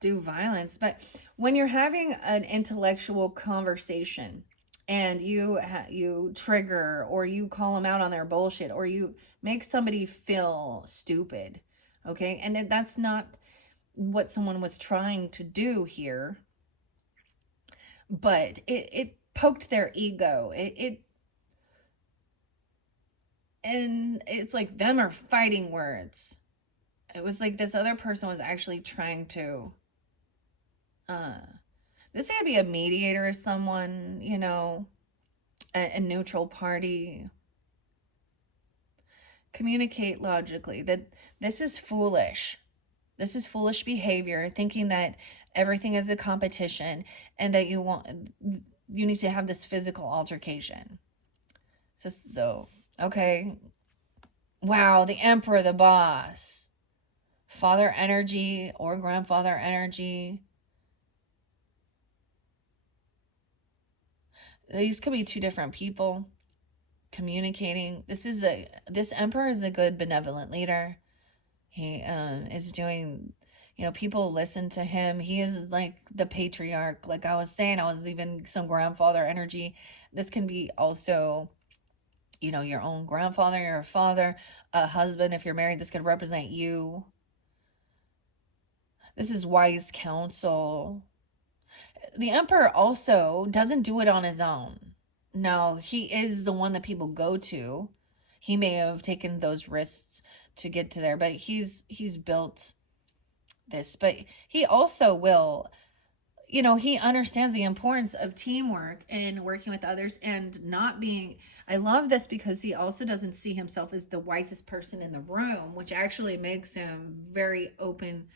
do violence. But when you're having an intellectual conversation, and you trigger, or you call them out on their bullshit, or you make somebody feel stupid, okay, and that's not what someone was trying to do here, but it poked their ego, and it's like them are fighting words. It was like this other person was actually trying to, this could be a mediator, someone, a neutral party. Communicate logically, that this is foolish. This is foolish behavior, thinking that everything is a competition, and that you need to have this physical altercation. So okay. Wow, the Emperor, the boss. Father energy or grandfather energy. These could be two different people communicating. This Emperor is a good benevolent leader. He is doing, people listen to him. He is like the patriarch. Like I was saying, I was even some grandfather energy. This can be also, your own grandfather, your father, a husband. If you're married, this could represent you. This is wise counsel. The Emperor also doesn't do it on his own. No, he is the one that people go to. He may have taken those risks to get to there, but he's built this. But he also will, he understands the importance of teamwork and working with others, and not being, I love this, because he also doesn't see himself as the wisest person in the room, which actually makes him very open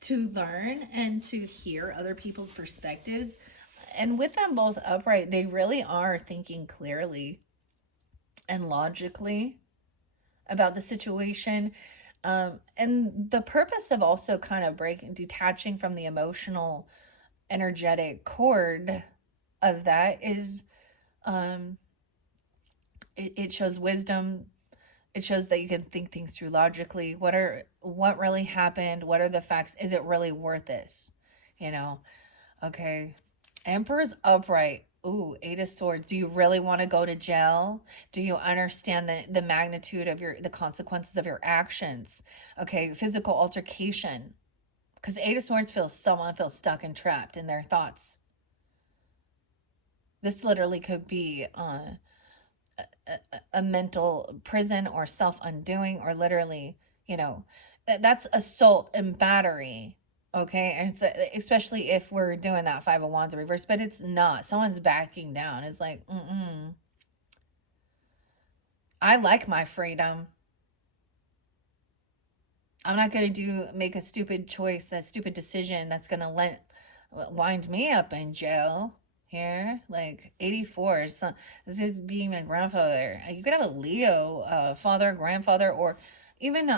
to learn and to hear other people's perspectives. And with them both upright, they really are thinking clearly and logically about the situation. And the purpose of also kind of breaking, detaching from the emotional, energetic cord of that is, um, it shows wisdom. It shows that you can think things through logically. What really happened? What are the facts? Is it really worth this? You know, okay. Emperor's upright. Ooh, Eight of Swords. Do you really want to go to jail? Do you understand the magnitude of the consequences of your actions? Okay, physical altercation. Because Eight of Swords feels someone feels stuck and trapped in their thoughts. This literally could be a mental prison or self undoing, or literally, you know, that's assault and battery. Okay, and it's especially if we're doing that Five of Wands in reverse, but it's not. Someone's backing down. It's like, I like my freedom. I'm not gonna make a stupid choice, a stupid decision that's gonna wind me up in jail. Here, like 84, so this is being a grandfather. You could have a Leo, father, grandfather, or even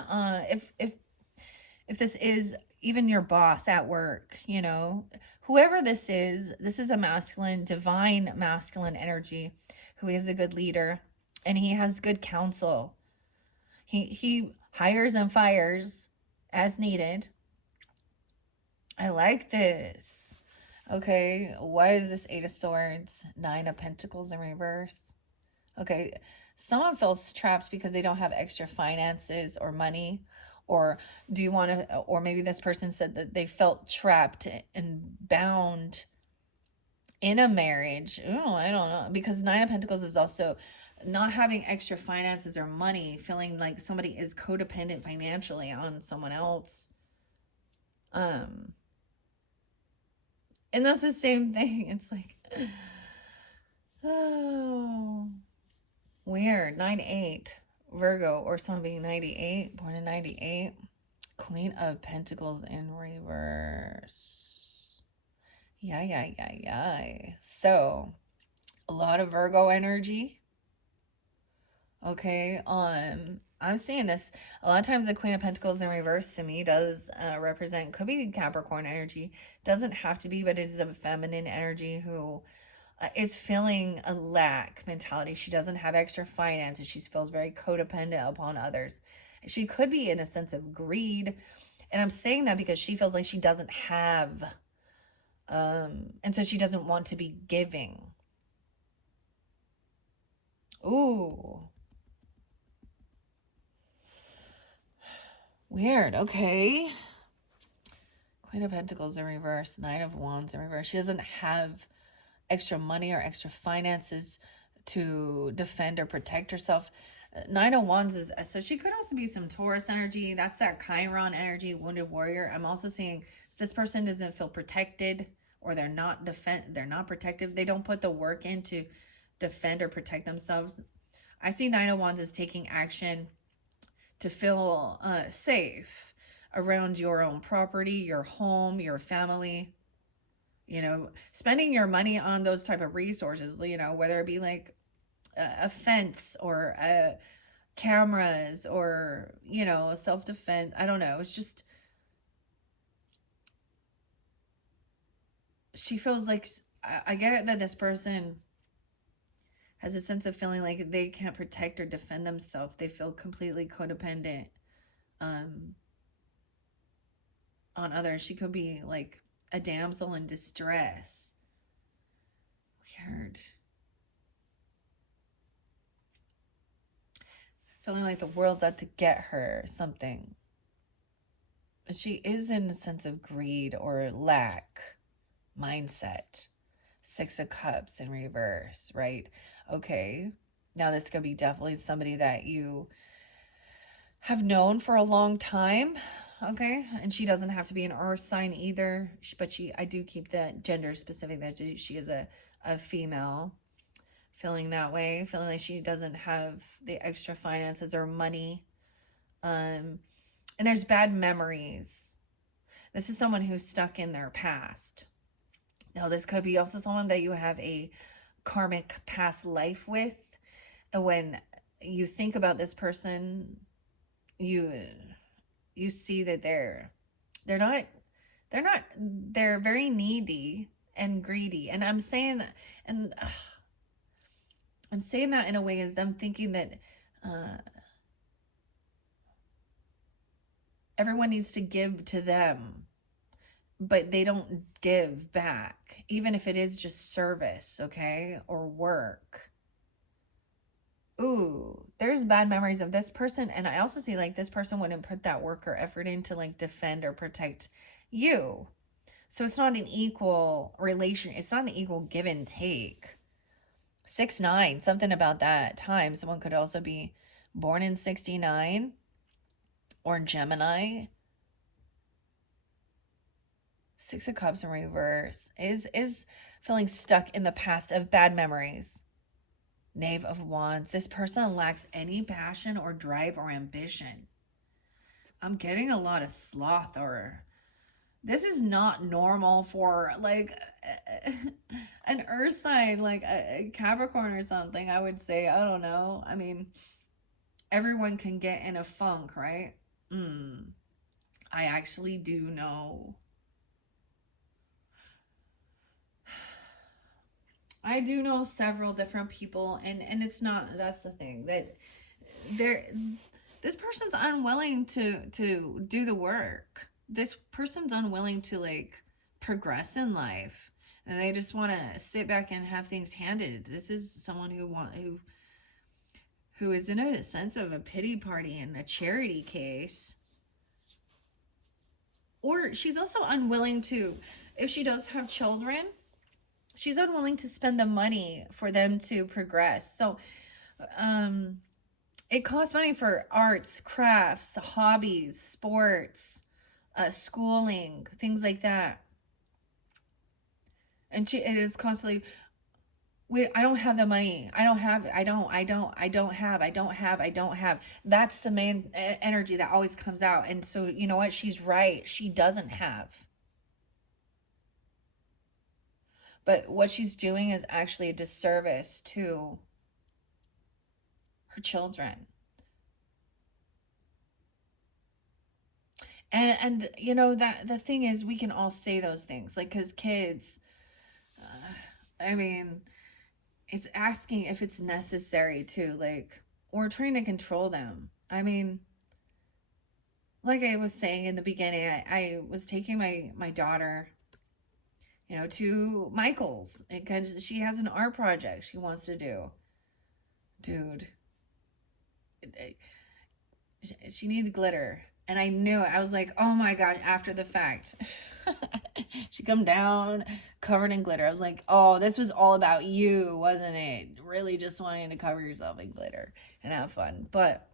if this is even your boss at work, whoever this is a masculine, divine masculine energy who is a good leader, and he has good counsel. He hires and fires as needed. I like this. Okay, why is this Eight of Swords, Nine of Pentacles in reverse? Okay, someone feels trapped because they don't have extra finances or money. Or do you want to, or maybe this person said that they felt trapped and bound in a marriage. Oh, I don't know. Because Nine of Pentacles is also not having extra finances or money, feeling like somebody is codependent financially on someone else. And that's the same thing. It's like, oh, weird. 9-8, Virgo, or someone being 98, born in 98. Queen of Pentacles in reverse. Yeah. So, a lot of Virgo energy. Okay, I'm seeing this a lot of times. The Queen of Pentacles in reverse to me does represent, could be Capricorn energy, doesn't have to be, but it is a feminine energy who is feeling a lack mentality. She doesn't have extra finances. She feels very codependent upon others. She could be in a sense of greed, and I'm saying that because she feels like she doesn't have, and so she doesn't want to be giving. Ooh. Weird. Okay. Queen of Pentacles in reverse. Nine of Wands in reverse. She doesn't have extra money or extra finances to defend or protect herself. Nine of Wands is, so she could also be some Taurus energy. That's that Chiron energy, wounded warrior. I'm also seeing this person doesn't feel protected, or they're not protective. They don't put the work in to defend or protect themselves. I see Nine of Wands as taking action to feel safe around your own property, your home, your family. Spending your money on those type of resources, whether it be like a fence or cameras or, self-defense. I don't know. It's just, she feels like, I get it that this person has a sense of feeling like they can't protect or defend themselves. They feel completely codependent on others. She could be like a damsel in distress. Weird. Feeling like the world's out to get her, something. She is in a sense of greed or lack mindset. Six of Cups in reverse, right? Okay. Now this could be definitely somebody that you have known for a long time. Okay. And she doesn't have to be an earth sign either. But I do keep that gender specific, that she is a female. Feeling that way, feeling like she doesn't have the extra finances or money. And there's bad memories. This is someone who's stuck in their past. Now, this could be also someone that you have a karmic past life with. And when you think about this person, you see that they're not they're very needy and greedy. And I'm saying that, and I'm saying that in a way as them thinking that uh, everyone needs to give to them, but they don't give back, even if it is just service, okay, or work. Ooh, there's bad memories of this person. And I also see like this person wouldn't put that work or effort in to like defend or protect you. So it's not an equal relation. It's not an equal give and take. 6-9, something about that time. Someone could also be born in 69 or Gemini. Six of Cups in reverse is feeling stuck in the past of bad memories. Knave of Wands. This person lacks any passion or drive or ambition. I'm getting a lot of sloth, or this is not normal for like an earth sign, like a Capricorn or something, I would say. I don't know. I mean, everyone can get in a funk, right? I actually do know. I do know several different people, and it's not, that's the thing, that they're this person's unwilling to do the work. This person's unwilling to like progress in life, and they just want to sit back and have things handed. This is someone who is in a sense of a pity party and a charity case. Or she's also unwilling to, if she does have children, she's unwilling to spend the money for them to progress. So it costs money for arts, crafts, hobbies, sports, schooling, things like that. And it is constantly, wait, I don't have the money. I don't have, I don't have. That's the main energy that always comes out. And so, you know what? She's right. She doesn't have. But what she's doing is actually a disservice to her children. And you know, that the thing is, we can all say those things, like, because kids, I mean, it's asking if it's necessary to, like, we're trying to control them. I mean, like I was saying in the beginning, I was taking my daughter, you know, to Michael's because she has an art project she wants to do. Dude, she needed glitter. And I knew it. I was like, oh my gosh, after the fact. She come down covered in glitter. I was like, oh, this was all about you, wasn't it? Really just wanting to cover yourself in glitter and have fun. But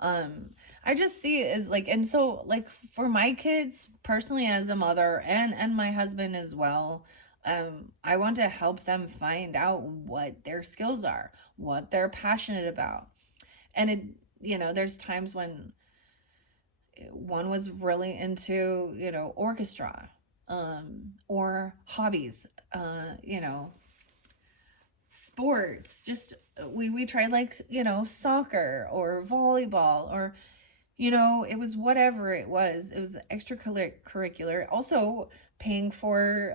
I just see it as like, and so like for my kids personally as a mother and my husband as well, I want to help them find out what their skills are, what they're passionate about. And it, you know, there's times when one was really into, you know, orchestra, or hobbies, you know, sports. Just we tried, like, you know, soccer or volleyball, or, you know, it was whatever it was. It was extracurricular. Also paying for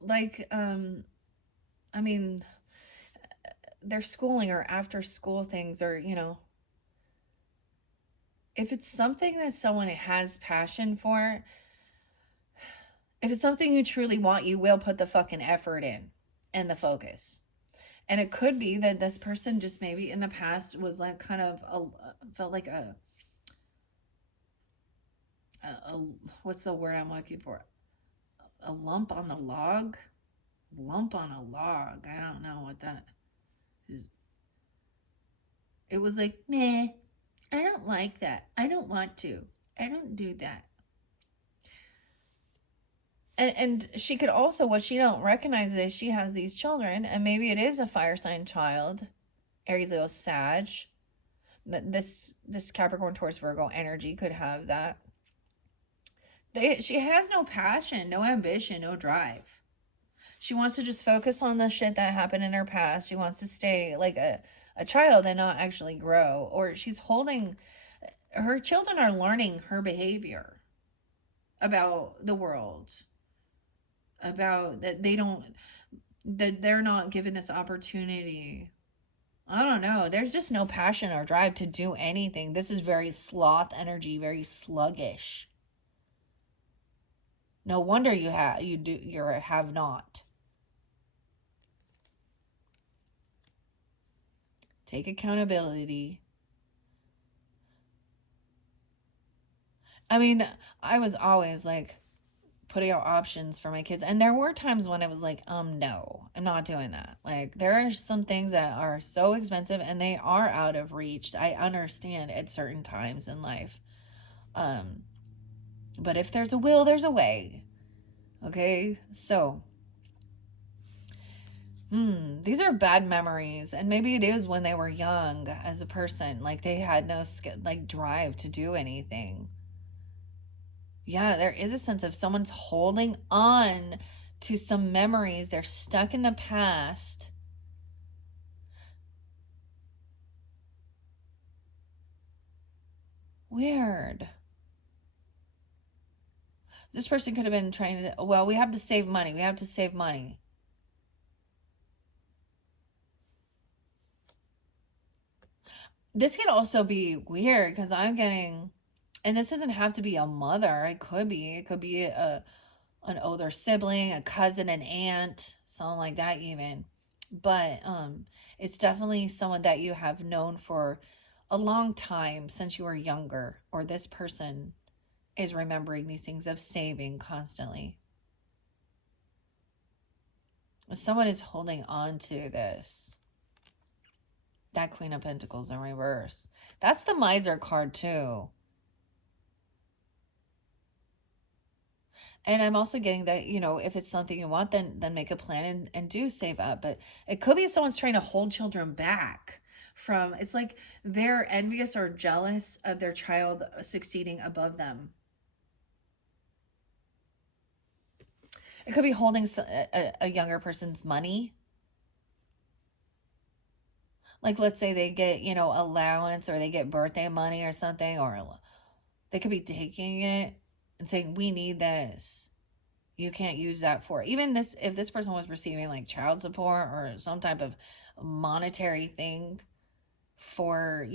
like I mean, their schooling or after school things, or, you know, if it's something that someone has passion for, if it's something you truly want, you will put the fucking effort in and the focus. And it could be that this person just maybe in the past was like kind of felt like a what's the word I'm looking for? A lump on the log? Lump on a log. I don't know what that is. It was like, meh, I don't like that. I don't want to. I don't do that. And she could also, what she don't recognize is she has these children, and maybe it is a fire sign child, Aries, Leo, Sag. This Capricorn, Taurus, Virgo energy could have that. She has no passion, no ambition, no drive. She wants to just focus on the shit that happened in her past. She wants to stay like a a child and not actually grow. Or she's holding, her children are learning her behavior about the world, about that they don't, that they're not given this opportunity. I don't know. There's just no passion or drive to do anything. This is very sloth energy, very sluggish. No wonder you have not. Take accountability. I mean, I was always like putting out options for my kids, and there were times when I was like, no, I'm not doing that. Like, there are some things that are so expensive and they are out of reach. I understand at certain times in life. Um, but if there's a will, there's a way. Okay? So, these are bad memories, and maybe it is when they were young as a person, like they had no like drive to do anything. Yeah, there is a sense of someone's holding on to some memories. They're stuck in the past. Weird. This person could have been trying to, well, we have to save money. We have to save money. This could also be weird because I'm getting, and this doesn't have to be a mother. It could be an older sibling, a cousin, an aunt, something like that even. But it's definitely someone that you have known for a long time since you were younger, or this person is remembering these things of saving constantly. Someone is holding on to this. That Queen of Pentacles in reverse. That's the Miser card too. And I'm also getting that, if it's something you want, then make a plan and do save up. But it could be someone's trying to hold children back from, it's like they're envious or jealous of their child succeeding above them. It could be holding a younger person's money. Like, let's say they get, allowance, or they get birthday money or something, or they could be taking it and saying, we need this. You can't use that for, even this, if this person was receiving like child support or some type of monetary thing for,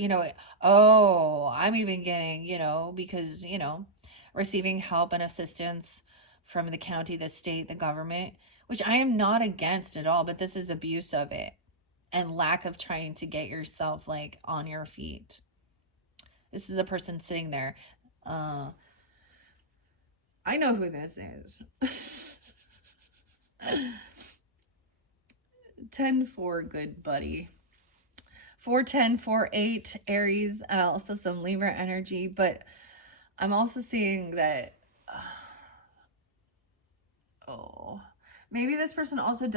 oh, I'm even getting, because, receiving help and assistance from the county, the state, the government, which I am not against at all, but this is abuse of it and lack of trying to get yourself like on your feet. This is a person sitting there. I know who this is. 10-4, good buddy. 4-10, 4-8, Aries, also some Libra energy, but I'm also seeing that, maybe this person also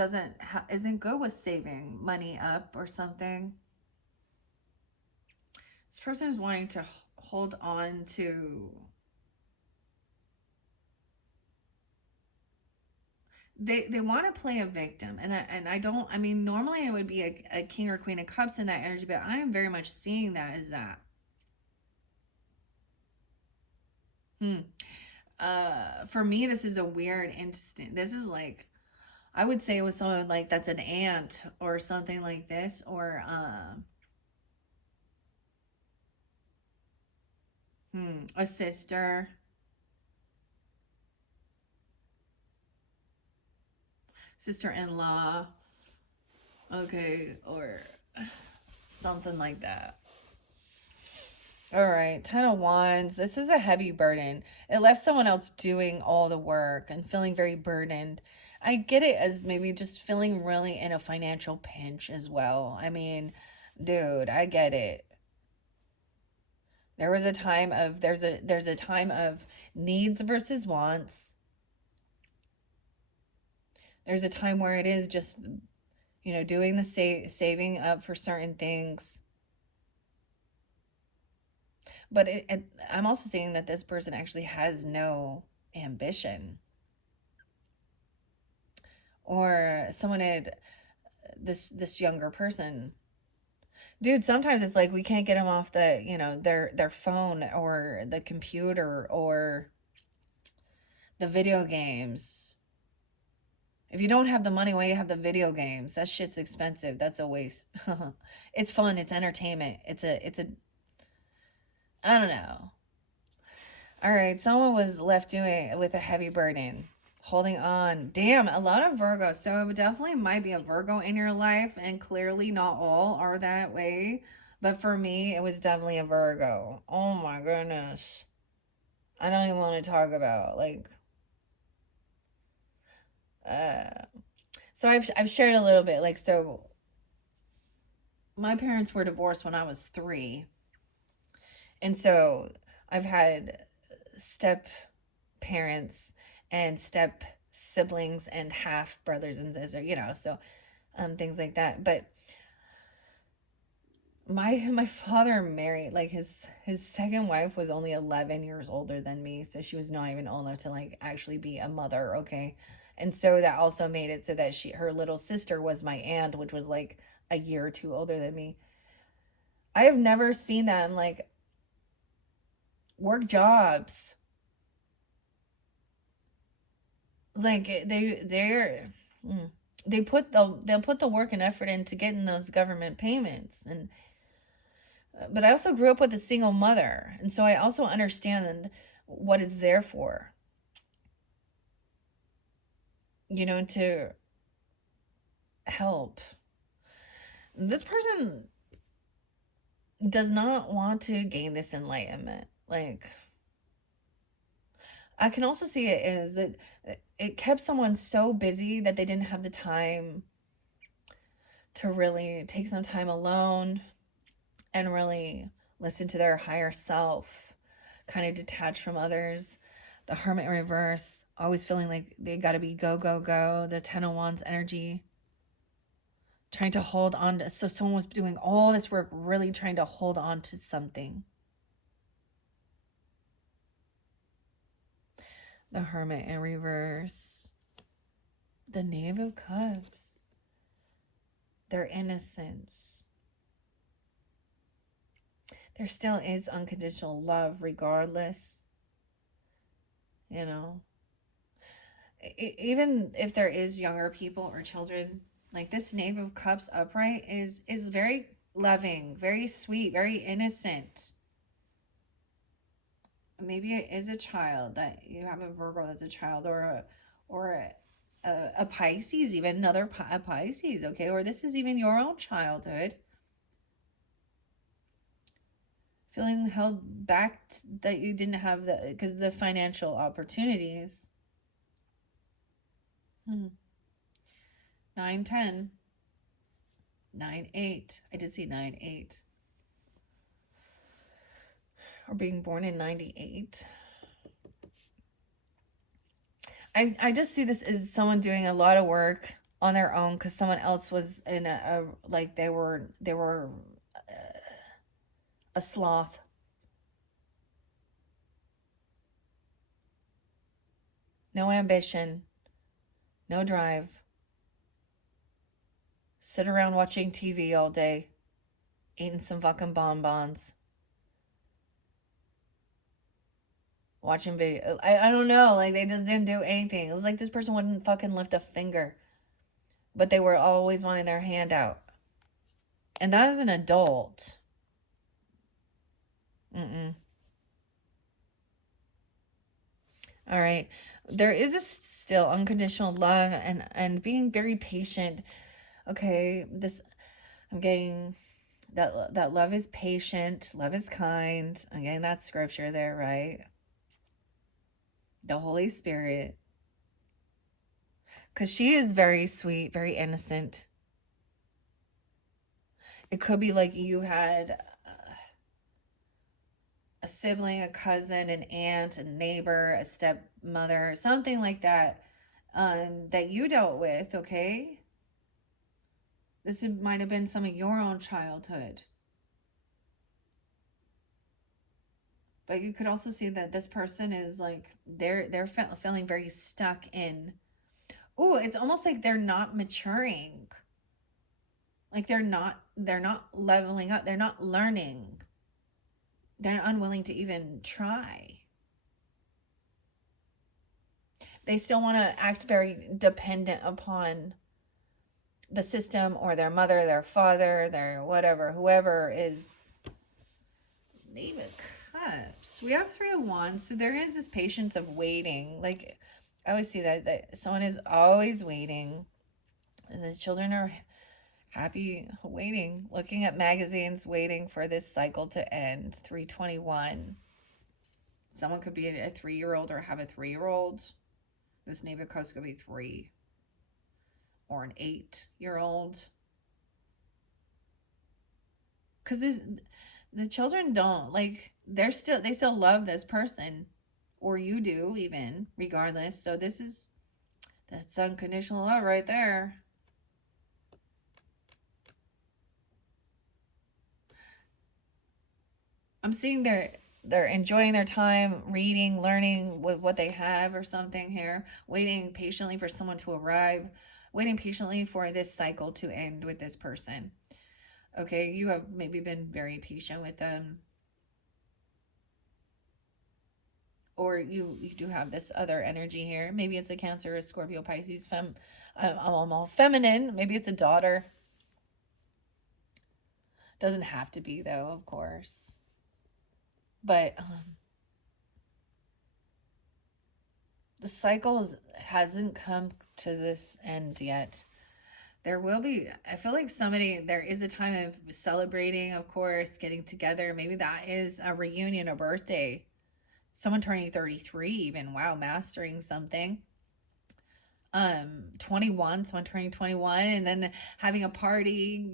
isn't good with saving money up or something. This person is wanting to hold on to, they want to play a victim, and I don't, I mean, normally it would be a king or queen of cups in that energy, but I am very much seeing that as that. For me, this is a weird instant. This is like, I would say it was someone like that's an aunt or something like this, or a sister, sister-in-law, okay, or something like that. All right, 10 of Wands. This is a heavy burden. It left someone else doing all the work and feeling very burdened. I get it as maybe just feeling really in a financial pinch as well. I mean, dude, I get it. There was a time of there's a time of needs versus wants. There's a time where it is just, doing the saving up for certain things. But I'm also seeing that this person actually has no ambition, or someone had this younger person Dude, sometimes it's like we can't get them off the, their phone or the computer or the video games. If you don't have the money, why you have the video games? That shit's expensive. That's a waste. It's fun. It's entertainment. It's a. I don't know. All right, someone was left doing with a heavy burden, holding on. Damn, a lot of Virgo. So it definitely might be a Virgo in your life, and clearly not all are that way. But for me, it was definitely a Virgo. Oh my goodness. I don't even want to talk about uh so I've shared a little bit so my parents were divorced when I was 3. And so I've had step parents and step siblings and half brothers and sisters, so things like that. But my father married his second wife was only 11 years older than me, so she was not even old enough to actually be a mother, okay? And so that also made it so that her little sister was my aunt, which was like a year or two older than me. I have never seen them work jobs. They're they'll put the work and effort into getting those government payments. And but I also grew up with a single mother, and so I also understand what it's there for, to help. This person does not want to gain this enlightenment. I can also see it as that it kept someone so busy that they didn't have the time to really take some time alone and really listen to their higher self, kind of detach from others. The Hermit in reverse, always feeling like they got to be go, go, go. The Ten of Wands energy, trying to hold on to, so someone was doing all this work, really trying to hold on to something. The Hermit in reverse. The Knave of Cups. Their innocence. There still is unconditional love regardless. Even if there is younger people or children, this Knave of Cups upright is very loving, very sweet, very innocent. Maybe it is a child that you have a Virgo that's a child, or a Pisces, even another a Pisces, okay? Or this is even your own childhood. Feeling held back that you didn't have because the financial opportunities. 9, 10. 9, 8. I did see 9, 8. Or being born in 98. I just see this as someone doing a lot of work on their own because someone else was in they were a sloth. No ambition, no drive. Sit around watching TV all day, eating some fucking bonbons. Watching video. I don't know. They just didn't do anything. It was like this person wouldn't fucking lift a finger. But they were always wanting their hand out. And that is an adult. Mm-mm. All right. There is still unconditional love and being very patient. Okay, I'm getting that love is patient, love is kind. I'm getting that scripture there, right? The Holy Spirit. Because she is very sweet, very innocent. It could be like you had a sibling, a cousin, an aunt, a neighbor, a stepmother, something like that, that you dealt with, okay? This might have been some of your own childhood. But you could also see that this person is they're feeling very stuck in. Oh, it's almost like they're not maturing. They're not not leveling up, they're not learning, they're unwilling to even try. They still want to act very dependent upon the system or their mother, their father, their whatever, whoever is. Knave of Cups. We have Three of Wands, so there is this patience of waiting. Like, I always see that someone is always waiting, and the children are happy waiting, looking at magazines, waiting for this cycle to end. 321. Someone could be a 3-year-old or have a 3-year-old. This Knave of Cups could be 3 or an 8-year-old. Because the children don't, like, they still love this person, or you do, even regardless. So that's unconditional love right there. I'm seeing they're enjoying their time reading, learning with what they have or something here, waiting patiently for someone to arrive, waiting patiently for this cycle to end with this person. Okay, you have maybe been very patient with them, or you do have this other energy here. Maybe it's a Cancer, a Scorpio, Pisces, all feminine. Maybe it's a daughter. Doesn't have to be, though, of course. But the cycle hasn't come to this end yet. There will be, I feel like there is a time of celebrating, of course, getting together. Maybe that is a reunion, a birthday. Someone turning 33 even. Wow, mastering something. 21, someone turning 21 and then having a party,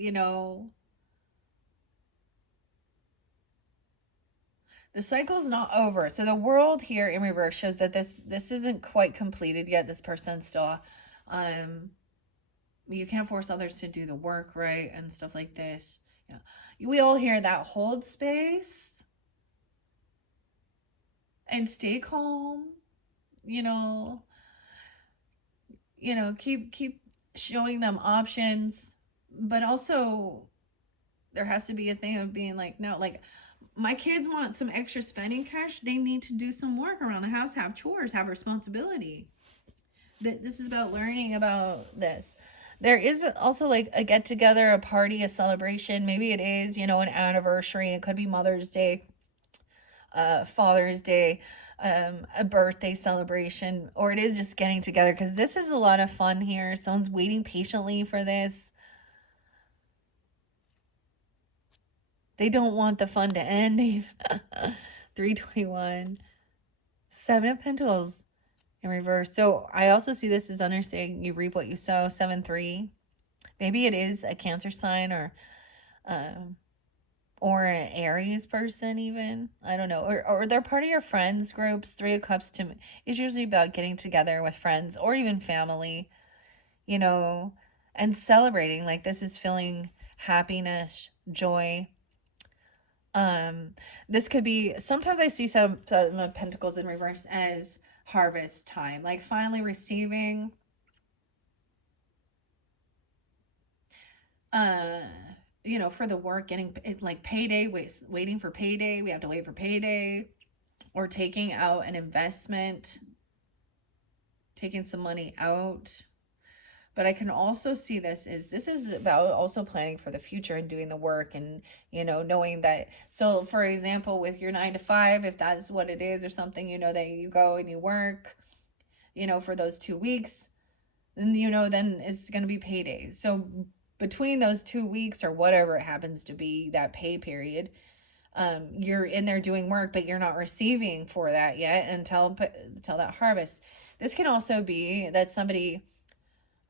The cycle's not over. So the world here in reverse shows that this isn't quite completed yet. This person's still you can't force others to do the work, right? And stuff like this. We all hear that. Hold space and stay calm. You know, keep showing them options, but also there has to be a thing of being like, no, like, my kids want some extra spending cash, they need to do some work around the house, have chores, have responsibility. This is about learning about this. There is also like a get together, a party, a celebration. Maybe it is, an anniversary. It could be Mother's Day, Father's Day, a birthday celebration, or it is just getting together, because this is a lot of fun here. Someone's waiting patiently for this. They don't want the fun to end. 321. 7 of Pentacles in reverse. So I also see this as understanding you reap what you sow. 7-3. Maybe it is a Cancer sign or an Aries person even. I don't know. Or they're part of your friends groups. 3 of Cups is usually about getting together with friends or even family, and celebrating. Like, this is feeling happiness, joy. This could be, sometimes I see some of Pentacles in reverse as harvest time, like finally receiving for the work, getting like payday, waiting for payday. We have to wait for payday, or taking out an investment, taking some money out. But I can also see this is about also planning for the future and doing the work, and knowing that. So for example, with your 9 to 5, if that's what it is or something, that you go and you work for those 2 weeks, then then it's going to be payday. So between those 2 weeks or whatever it happens to be, that pay period, you're in there doing work, but you're not receiving for that yet until that harvest. This can also be that somebody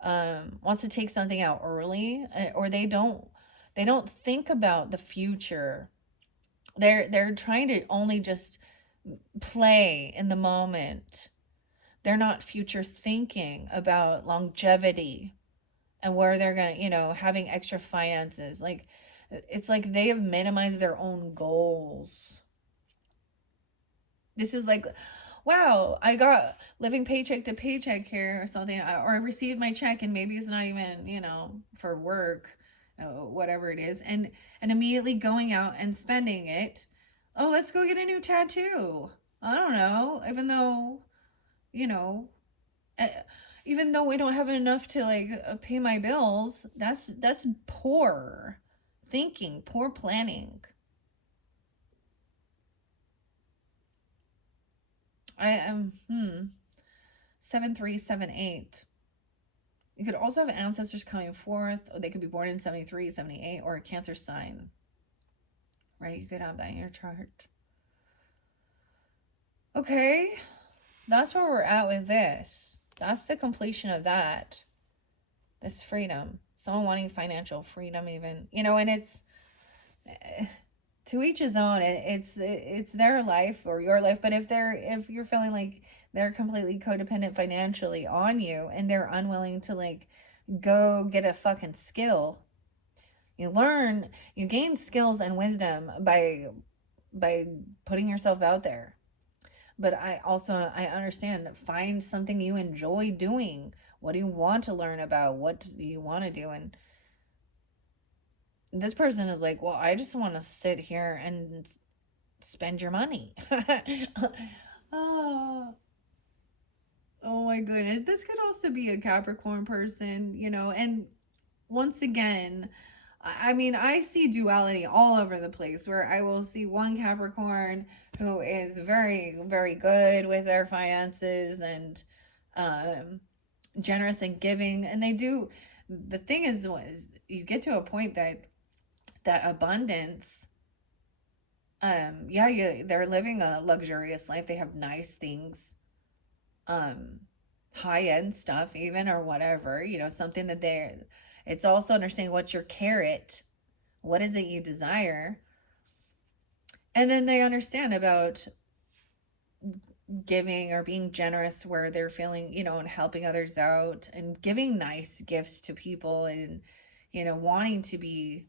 wants to take something out early, or they don't think about the future. They're trying to only just play in the moment. They're not future thinking about longevity and where they're gonna, having extra finances. Like, it's like they have minimized their own goals. This is like, wow, I got living paycheck to paycheck here or something, or I received my check and maybe it's not even, for work. whatever it is, and immediately going out and spending it. Oh, let's go get a new tattoo. I don't know, even though, you know, uh, even though we don't have enough to like pay my bills, that's poor thinking, poor planning. I am 7378. You could also have ancestors coming forth, or they could be born in 73, 78, or a Cancer sign. Right? You could have that in your chart. Okay, that's where we're at with this. That's the completion of that. This freedom. Someone wanting financial freedom, even. And it's to each his own. It's their life or your life. But if you're feeling like they're completely codependent financially on you, and they're unwilling to like go get a fucking skill, you gain skills and wisdom by putting yourself out there. But I understand, find something you enjoy doing. What do you want to learn about? What do you want to do? And this person is like, well, I just want to sit here and spend your money. Oh, oh my goodness. This could also be a Capricorn person, and once again, I mean, I see duality all over the place, where I will see one Capricorn who is very, very good with their finances and um, generous and giving. And they do, the thing is you get to a point that abundance, they're living a luxurious life. They have nice things, high end stuff, even, or whatever, something that it's also understanding what's your carrot, what is it you desire, and then they understand about giving or being generous, where they're feeling, and helping others out and giving nice gifts to people, and wanting to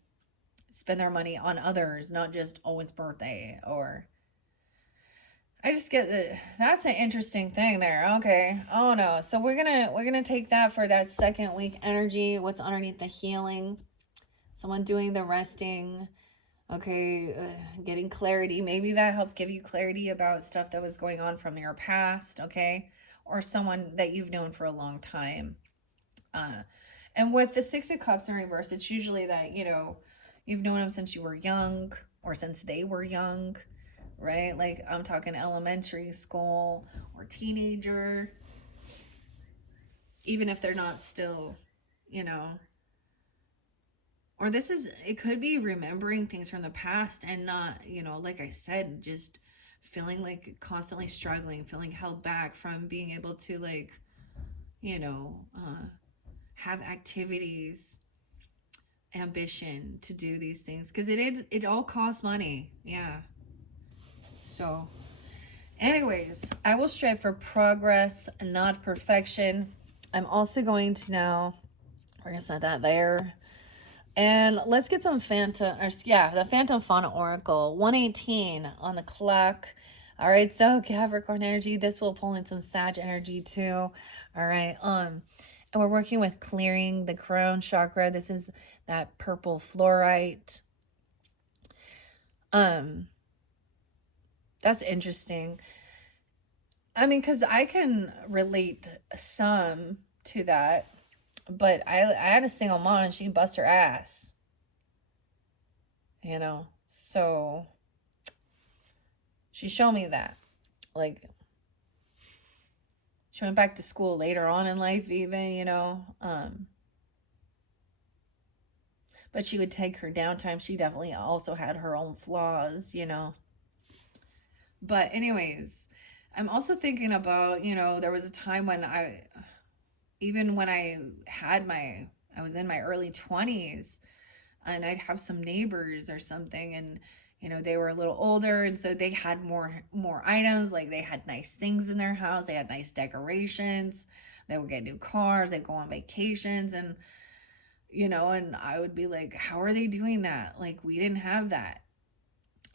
spend their money on others, not just it's birthday. Or I just get that. That's an interesting thing there. Okay. Oh no. So we're gonna take that for that second week energy. What's underneath the healing? Someone doing the resting. Okay, getting clarity. Maybe that helped give you clarity about stuff that was going on from your past. Okay, or someone that you've known for a long time. And with the Six of Cups in reverse, it's usually that you've known them since you were young, or since they were young. Right? Like, I'm talking elementary school or teenager, even if they're not still, or it could be remembering things from the past, and not, like I said, just feeling like constantly struggling, feeling held back from being able to, like, have activities, ambition to do these things, because it all costs money. Yeah. So, anyways, I will strive for progress, not perfection. I'm also going to now, we're going to set that there. And let's get some the Phantom Fauna Oracle, 118 on the clock. All right, so Capricorn energy, this will pull in some Sag energy too. All right, and we're working with clearing the crown chakra. This is that purple fluorite. That's interesting. I mean, because I can relate some to that, but I had a single mom and she bust her ass. So she showed me that. Like, she went back to school later on in life, even, but she would take her downtime. She definitely also had her own flaws. But anyways, I'm also thinking about, there was a time when even when I was in my early 20s, and I'd have some neighbors or something, and they were a little older, and so they had more items. Like, they had nice things in their house, they had nice decorations, they would get new cars, they'd go on vacations, and and I would be like, how are they doing that? Like, we didn't have that.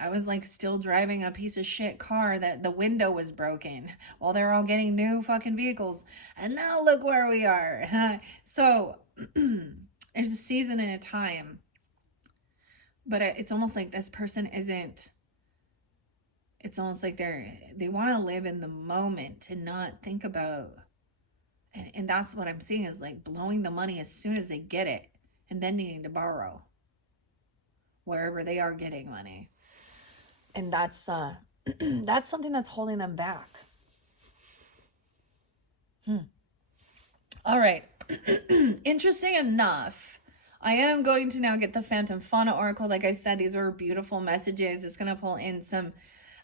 I was like still driving a piece of shit car that the window was broken while they're all getting new fucking vehicles. And now look where we are. So there's a season and a time But it's almost like this person isn't, it's almost like they want to live in the moment and not think about, and that's what I'm seeing is like blowing the money as soon as they get it and then needing to borrow wherever they are getting money. And that's that's something that's holding them back. All right. Interesting enough, I am going to now get the Phantom Fauna Oracle. Like I said, these are beautiful messages. It's going to pull in some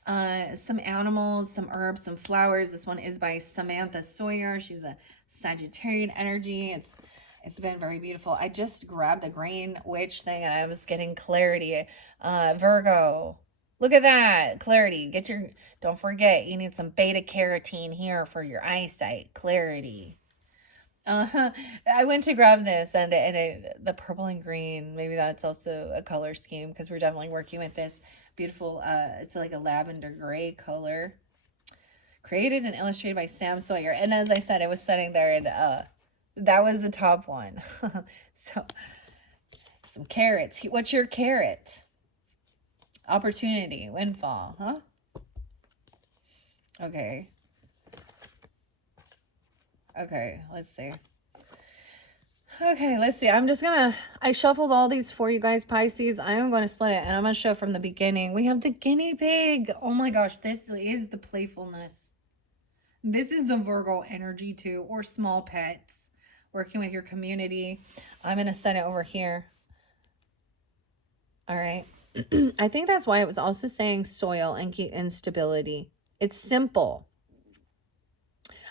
animals, some herbs, some flowers. This one is by Samantha Sawyer. She's a Sagittarian energy. It's been very beautiful. I just grabbed the Green Witch thing and I was getting clarity. Virgo. Look at that. Clarity. Don't forget, you need some beta carotene here for your eyesight. Clarity. I went to grab this and the purple and green, maybe that's also a color scheme because we're definitely working with this beautiful, it's like a lavender gray color. Created and illustrated by Sam Sawyer. And as I said, I was sitting there and that was the top one. So, some carrots. What's your carrot? Opportunity, windfall, huh? Okay. Okay, let's see. Okay, let's see. I shuffled all these for you guys, Pisces. I am going to split it, and I'm going to show from the beginning. We have the guinea pig. Oh my gosh, this is the playfulness. This is the Virgo energy too, or small pets, working with your community. I'm going to set it over here. All right. I think that's why it was also saying soil and instability. It's simple.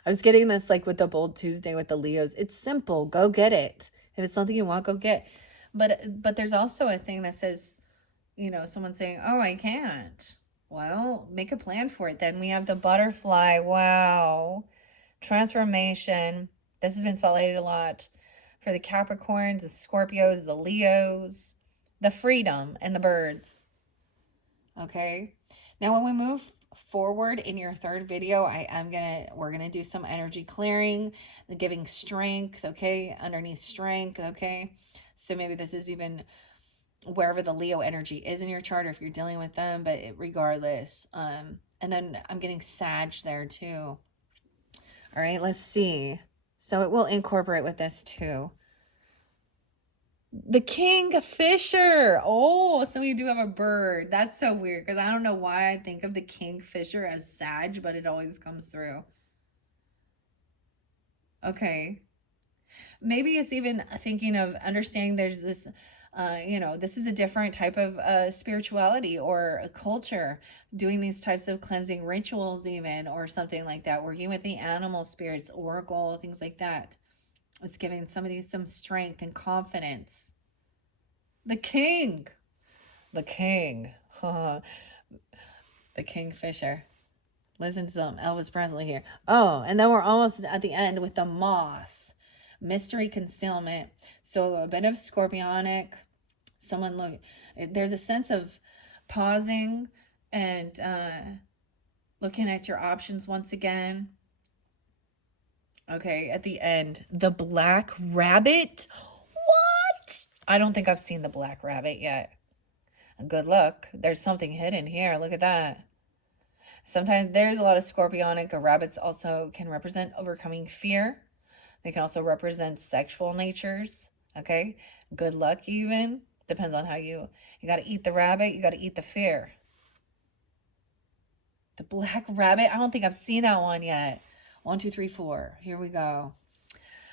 I was getting this like with the Bold Tuesday with the Leos. It's simple. Go get it. If it's something you want, go get. But there's also a thing that says, you know, someone saying, oh, I can't. Well, make a plan for it. Then we have the butterfly. Wow. Transformation. This has been spotlighted a lot for the Capricorns, the Scorpios, the Leos, the freedom, and the birds. Okay. Now, when we move forward in your third video, we're gonna do some energy clearing, giving strength, okay, underneath strength, okay. So maybe this is even wherever the Leo energy is in your chart, or if you're dealing with them, but regardless. And then I'm getting Sag there too. All right, let's see. So it will incorporate with this too. The kingfisher. Oh, so we do have a bird. That's so weird because I don't know why I think of the kingfisher as Sag, but it always comes through. Okay. Maybe it's even thinking of understanding there's this, you know, this is a different type of spirituality or a culture doing these types of cleansing rituals even, or something like that, working with the animal spirits, oracle, things like that. It's giving somebody some strength and confidence. The king. The king. The kingfisher. Listen to some Elvis Presley here. Oh, and then we're almost at the end with the moth. Mystery concealment. So a bit of scorpionic. Someone look. There's a sense of pausing and looking at your options once again. Okay, at the end, the black rabbit. What? I don't think I've seen the black rabbit yet. Good luck. There's something hidden here. Look at that. Sometimes there's a lot of scorpionic. Rabbits also can represent overcoming fear. They can also represent sexual natures. Okay, good luck even. Depends on how you got to eat the rabbit. You got to eat the fear. The black rabbit. I don't think I've seen that one yet. 1, 2, 3, 4. Here we go.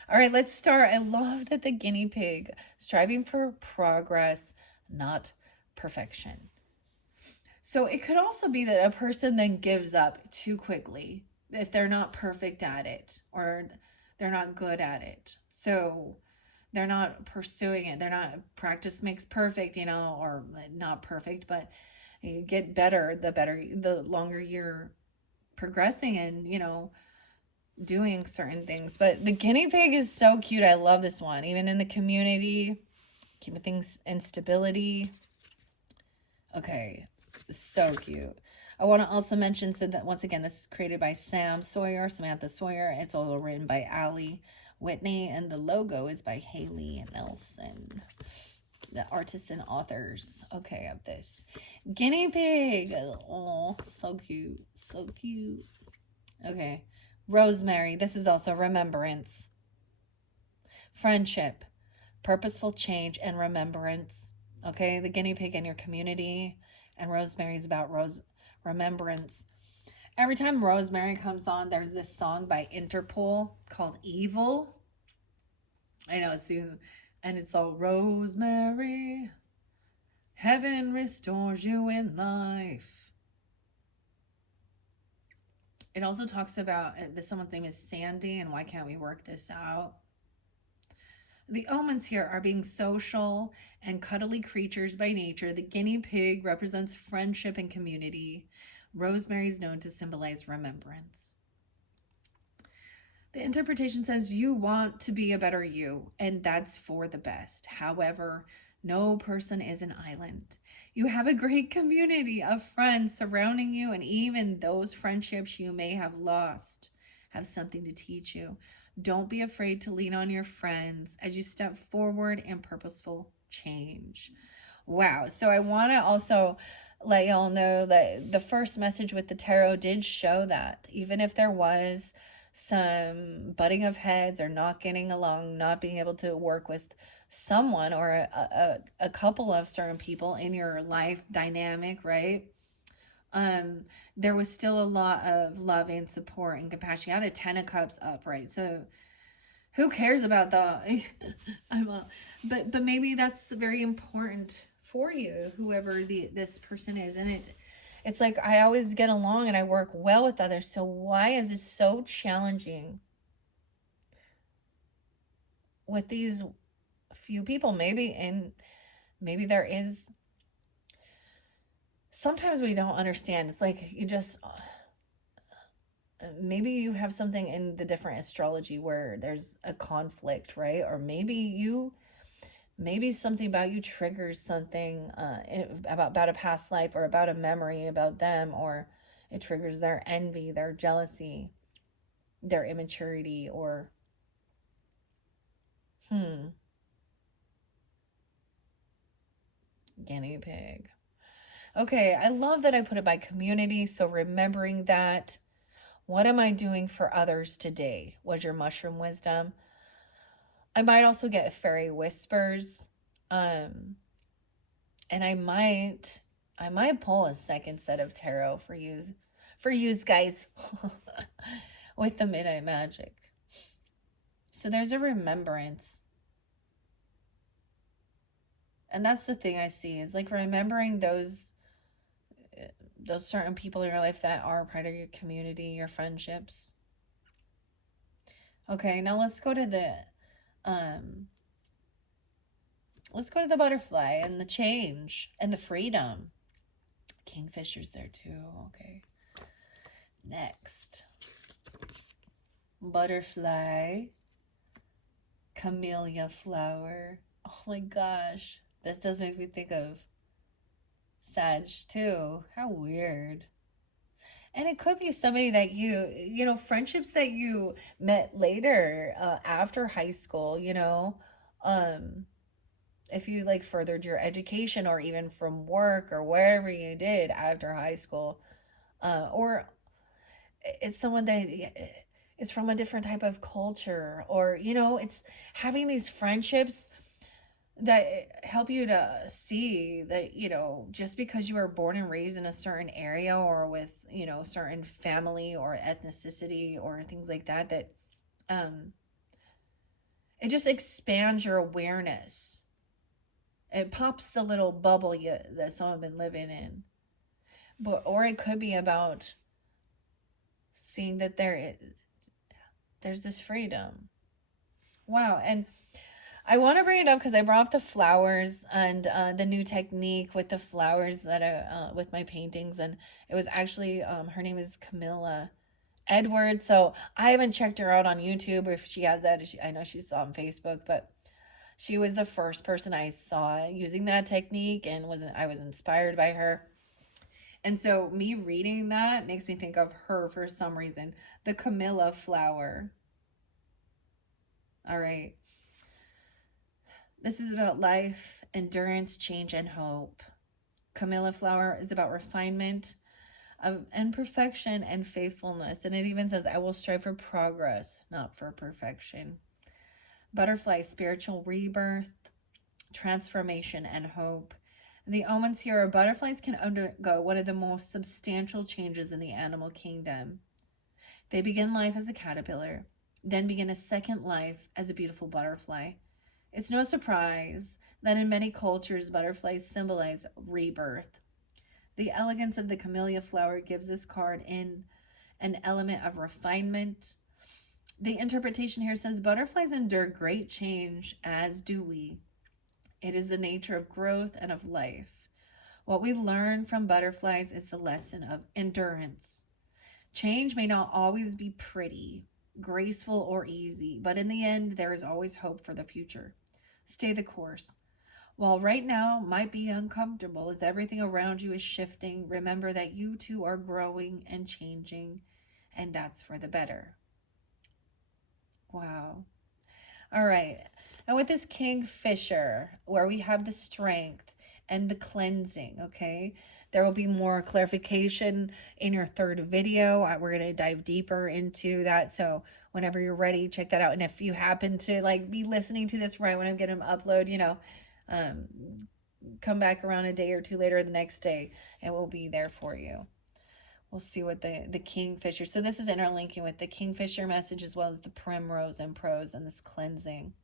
All right, let's start. I love that the guinea pig, striving for progress, not perfection. So it could also be that a person then gives up too quickly if they're not perfect at it or they're not good at it. So they're not pursuing it. They're not, practice makes perfect, you know, or not perfect, but you get better, the longer you're progressing and, you know, doing certain things. But the guinea pig is so cute. I love this one. Even in the community, keeping things in stability. Okay, so cute. I want to also mention, so that once again, this is created by Samantha Sawyer. It's also written by Allie Whitney, and the logo is by Haley Nelson. The artists and authors. Okay, of this. Guinea pig. Oh, so cute. So cute. Okay. Rosemary. This is also remembrance. Friendship. Purposeful change and remembrance. Okay, the guinea pig in your community. And rosemary is about remembrance. Every time Rosemary comes on, there's this song by Interpol called Evil. I know, and it's all Rosemary, heaven restores you in life. It also talks about someone's name is Sandy, and why can't we work this out? The omens here are being social and cuddly creatures by nature. The guinea pig represents friendship and community. Rosemary is known to symbolize remembrance. The interpretation says you want to be a better you, and that's for the best. However, no person is an island. You have a great community of friends surrounding you, and even those friendships you may have lost have something to teach you. Don't be afraid to lean on your friends as you step forward in purposeful change. Wow. So I want to also let y'all know that the first message with the tarot did show that even if there was some butting of heads or not getting along, not being able to work with someone or a couple of certain people in your life dynamic, right? There was still a lot of love and support and compassion. You had a 10 of cups up, right? So who cares about the but maybe that's very important for you, whoever this person is. And it's like I always get along and I work well with others, so why is this so challenging with these few people? Maybe there is, sometimes we don't understand. It's like you just, maybe you have something in the different astrology where there's a conflict, right? Or maybe something about you triggers something about a past life or about a memory about them, or it triggers their envy, their jealousy, their immaturity, or guinea pig. Okay, I love that I put it by community. So remembering that, what am I doing for others today? Was your mushroom wisdom. I might also get fairy whispers. And I might pull a second set of tarot for you guys with the midnight magic. So there's a remembrance. And that's the thing I see, is like remembering those certain people in your life that are part of your community, your friendships. Okay, now let's go to the butterfly and the change and the freedom. Kingfisher's there too. Okay. Next. Butterfly. Camellia flower. Oh my gosh. This does make me think of Sag too. How weird. And it could be somebody that friendships that you met later after high school, if you like furthered your education or even from work or wherever you did after high school, or it's someone that is from a different type of culture, or it's having these friendships that help you to see that just because you were born and raised in a certain area or with certain family or ethnicity or things like that it just expands your awareness. It pops the little bubble that someone been living in. Or it could be about seeing that there's this freedom. Wow. And I want to bring it up because I brought up the flowers and the new technique with the flowers that with my paintings, and it was actually her name is Camilla Edwards. So I haven't checked her out on YouTube, or if she has that. I know she's on Facebook, but she was the first person I saw using that technique, and I was inspired by her. And so me reading that makes me think of her for some reason. The Camilla flower. All right. This is about life, endurance, change, and hope. Camellia flower is about refinement of imperfection and faithfulness. And it even says, I will strive for progress, not for perfection. Butterfly, spiritual rebirth, transformation, and hope. The omens here are butterflies can undergo one of the most substantial changes in the animal kingdom. They begin life as a caterpillar, then begin a second life as a beautiful butterfly. It's no surprise that in many cultures, butterflies symbolize rebirth. The elegance of the camellia flower gives this card in an element of refinement. The interpretation here says butterflies endure great change, as do we. It is the nature of growth and of life. What we learn from butterflies is the lesson of endurance. Change may not always be pretty, graceful, or easy, but in the end, there is always hope for the future. Stay the course. While right now might be uncomfortable as everything around you is shifting, remember that you too are growing and changing, and that's for the better. Wow. All right. And with this Kingfisher, where we have the strength and the cleansing, okay? There will be more clarification in your third video. We're going to dive deeper into that. So whenever you're ready, check that out. And if you happen to like be listening to this right when I'm getting them upload, um, come back around a day or two later the next day and we'll be there for you. We'll see what the Kingfisher. So this is interlinking with the Kingfisher message as well as the Primrose and Prose and this cleansing.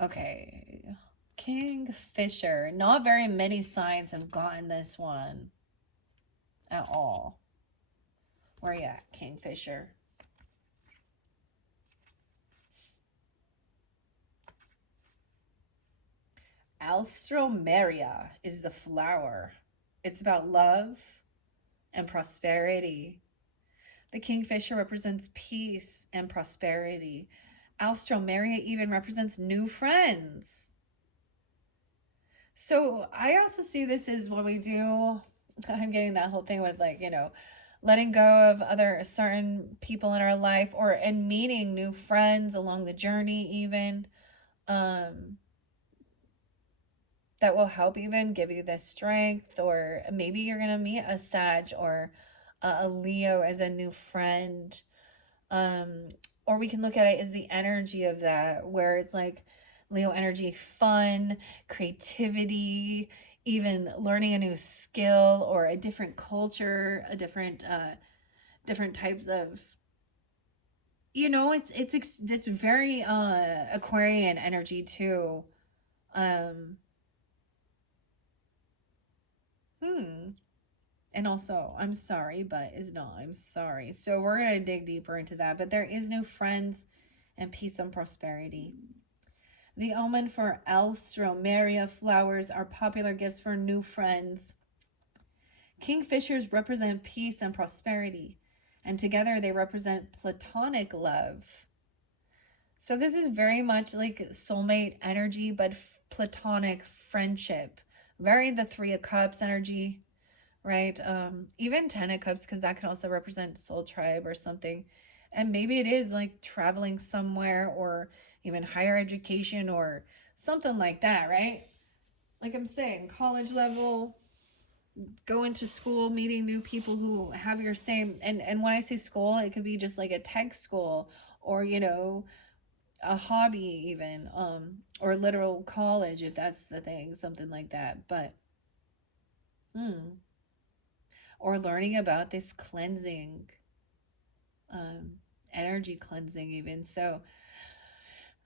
Okay. Kingfisher. Not very many signs have gotten this one at all. Where you at, Kingfisher? Alstroemeria is the flower. It's about love and prosperity. The Kingfisher represents peace and prosperity. Alstroemeria even represents new friends. So I also see this as when we do, I'm getting that whole thing with like, letting go of other certain people in our life or and meeting new friends along the journey even. That will help even give you the strength, or maybe you're going to meet a Sag or a Leo as a new friend. Or we can look at it as the energy of that, where it's like Leo energy, fun, creativity, even learning a new skill or a different culture, a different types of, it's very Aquarian energy too. Um, And also, I'm sorry, but is not. I'm sorry. So we're going to dig deeper into that. But there is new friends and peace and prosperity. The omen for Alstroemeria flowers are popular gifts for new friends. Kingfishers represent peace and prosperity, and together they represent platonic love. So this is very much like soulmate energy, but platonic friendship. Very the Three of Cups energy, right? Even Ten of Cups, because that could also represent soul tribe or something. And maybe it is like traveling somewhere or even higher education or something like that, right? Like I'm saying, college level, going to school, meeting new people who have your same, and when I say school, it could be just like a tech school or, a hobby even, or literal college if that's the thing, something like that. But or learning about this cleansing, um, energy cleansing even. So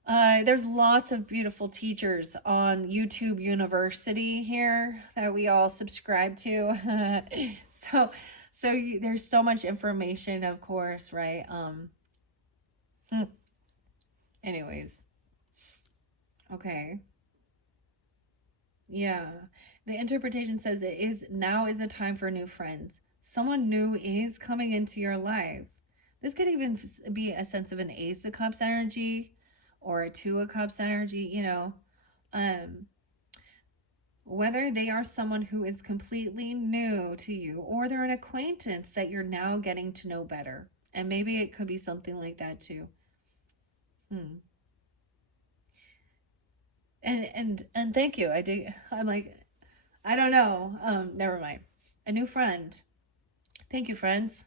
there's lots of beautiful teachers on YouTube University here that we all subscribe to. so there's so much information, of course, right? Anyways, okay. Yeah. The interpretation says it is now is the time for new friends. Someone new is coming into your life. This could even be a sense of an Ace of Cups energy or a Two of Cups energy, Um, whether they are someone who is completely new to you or they're an acquaintance that you're now getting to know better. And maybe it could be something like that too. Hmm. And thank you. I'm like, I don't know. Never mind. A new friend. Thank you, friends.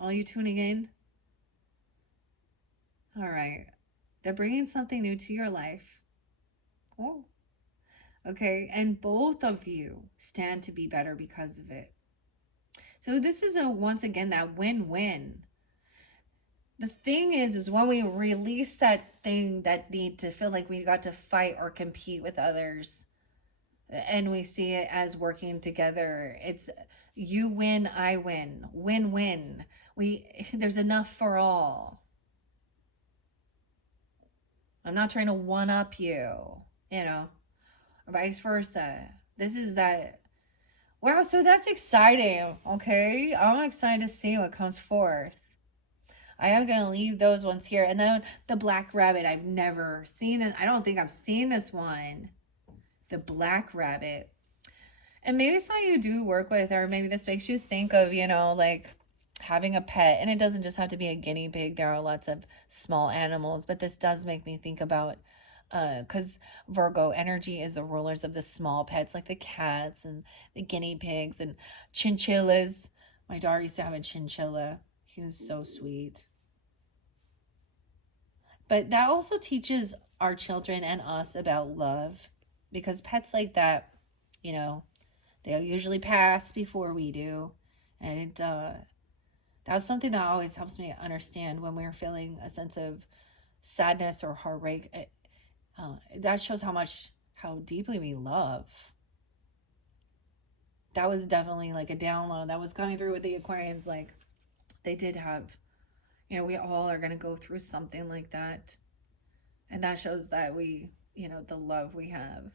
All you tuning in. All right. They're bringing something new to your life. Oh, okay. And both of you stand to be better because of it. So this is once again that win-win. The thing is when we release that thing that need to feel like we got to fight or compete with others, and we see it as working together, it's you win, I win, win-win. There's enough for all. I'm not trying to one up you, you know, or vice versa. This is that. Wow, so that's exciting. Okay, I'm excited to see what comes forth. I am gonna leave those ones here, and then the black rabbit. I've never seen it. I don't think I've seen this one. The black rabbit, and maybe something you do work with, or maybe this makes you think of, like having a pet. And it doesn't just have to be a guinea pig. There are lots of small animals, but this does make me think about because Virgo energy is the rulers of the small pets, like the cats and the guinea pigs and chinchillas. My daughter used to have a chinchilla. He was so sweet. But that also teaches our children and us about love, because pets like that, you know, they'll usually pass before we do. And that's something that always helps me understand when we're feeling a sense of sadness or heartbreak. That shows how deeply we love. That was definitely like a download that was coming through with the Aquarians. Like, they did have, we all are going to go through something like that. And that shows that the love we have.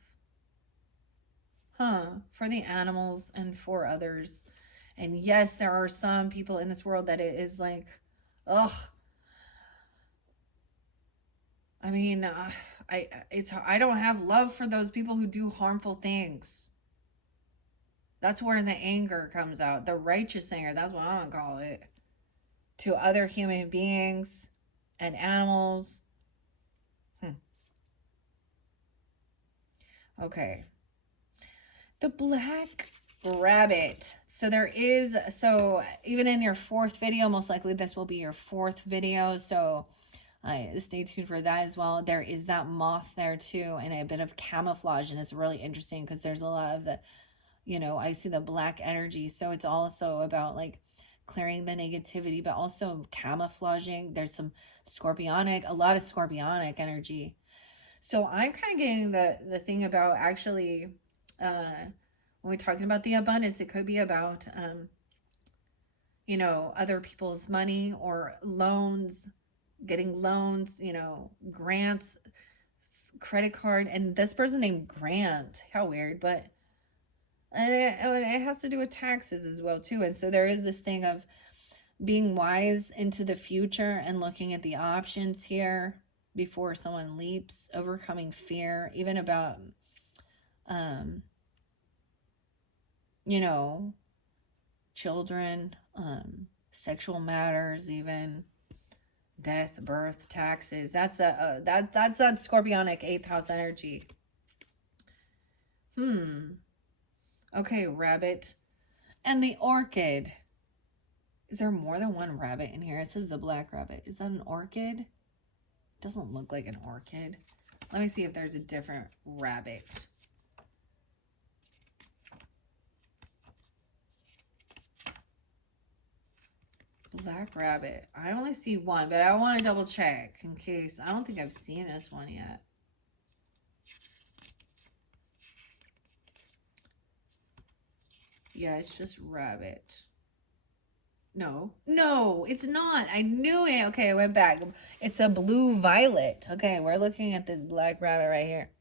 For the animals and for others. And yes, there are some people in this world that it is like, ugh. I mean, I don't have love for those people who do harmful things. That's where the anger comes out, the righteous anger. That's what I'm gonna call it, to other human beings and animals. Okay, the black rabbit. So even in your fourth video, most likely this will be your fourth video. So stay tuned for that as well. There is that moth there too, and a bit of camouflage, and it's really interesting because there's a lot of the, I see the black energy. So it's also about like clearing the negativity, but also camouflaging. There's a lot of scorpionic energy. So I'm kind of getting the thing about actually, when we're talking about the abundance, it could be about, other people's money or loans, getting loans, grants, credit card. And this person named Grant. How weird, but it has to do with taxes as well too. And so there is this thing of being wise into the future and looking at the options here before someone leaps, overcoming fear, even about children, sexual matters, even death, birth, taxes. That's that scorpionic eighth house energy. Okay, rabbit. And the orchid. Is there more than one rabbit in here? It says the black rabbit. Is that an orchid? It doesn't look like an orchid. Let me see if there's a different rabbit. Black rabbit. I only see one, but I want to double check in case. I don't think I've seen this one yet. Yeah, it's just rabbit. No, it's not. I knew it. Okay, I went back. It's a blue violet. Okay, we're looking at this black rabbit right here.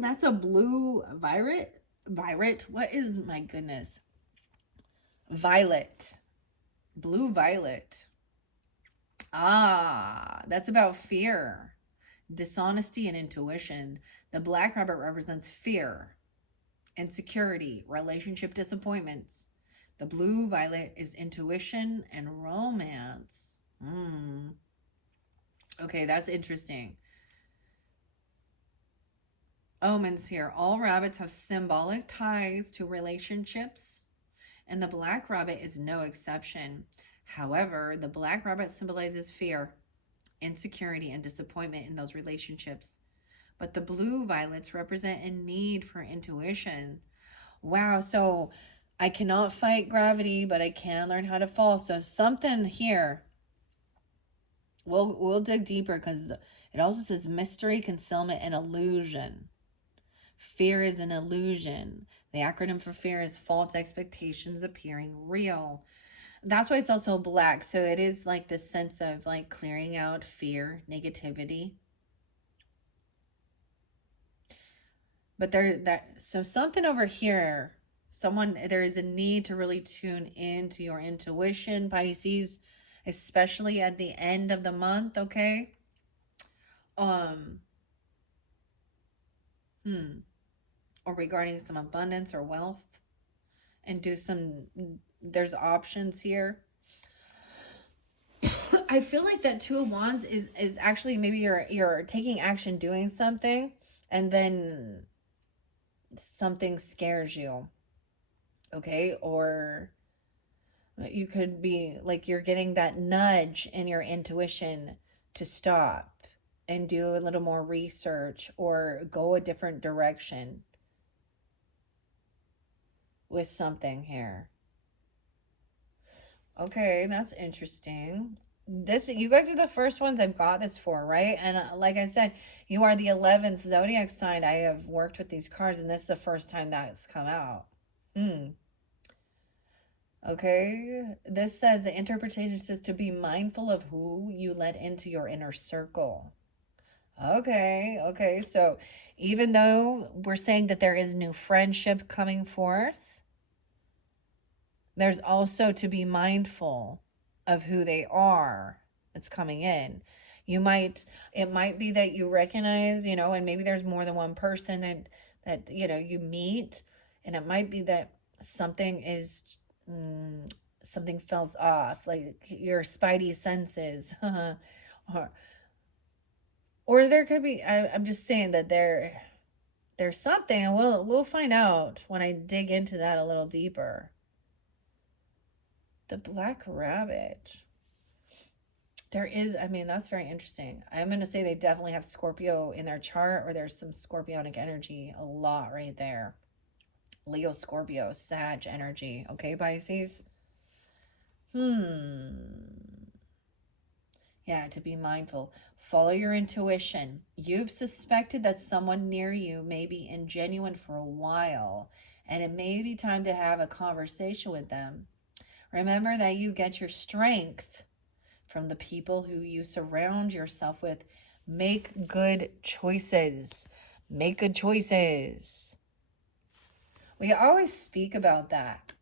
That's a blue violet. Violet? What is, my goodness? Violet. Blue violet. Ah, that's about fear, dishonesty, and intuition. The black rabbit represents fear, insecurity, relationship disappointments. The blue violet is intuition and romance. Okay, that's interesting. Omens here. All rabbits have symbolic ties to relationships, and the black rabbit is no exception. However, the black rabbit symbolizes fear, insecurity, and disappointment in those relationships. But the blue violets represent a need for intuition. Wow, so I cannot fight gravity, but I can learn how to fall. So something here. We'll dig deeper because it also says mystery, concealment, and illusion. Fear is an illusion. The acronym for fear is false expectations appearing real. That's why it's also black. So it is like this sense of like clearing out fear, negativity. But so something over here, there is a need to really tune into your intuition, Pisces, especially at the end of the month, okay? Um, hmm, or regarding some abundance or wealth, and there's options here. I feel like that Two of Wands is actually maybe you're taking action, doing something, and then something scares you, okay? Or you could be like you're getting that nudge in your intuition to stop and do a little more research or go a different direction with something here. Okay, that's interesting. This You guys are the first ones I've got this for, right? And like I said, you are the 11th zodiac sign I have worked with these cards, and this is the first time that's come out. Hmm. Okay, this says the interpretation says to be mindful of who you let into your inner circle. Okay, so even though we're saying that there is new friendship coming forth, there's also to be mindful of who they are that's coming in. It might be that you recognize, and maybe there's more than one person that you meet, and it might be that something is something feels off, like your spidey senses, or there could be. I'm just saying that there's something, and we'll find out when I dig into that a little deeper. The black rabbit. That's very interesting. I'm going to say they definitely have Scorpio in their chart, or there's some Scorpionic energy, a lot right there. Leo, Scorpio, Sag energy. Okay, Pisces? Yeah, to be mindful. Follow your intuition. You've suspected that someone near you may be ingenuine for a while, and it may be time to have a conversation with them. Remember that you get your strength from the people who you surround yourself with. Make good choices. Make good choices. We always speak about that.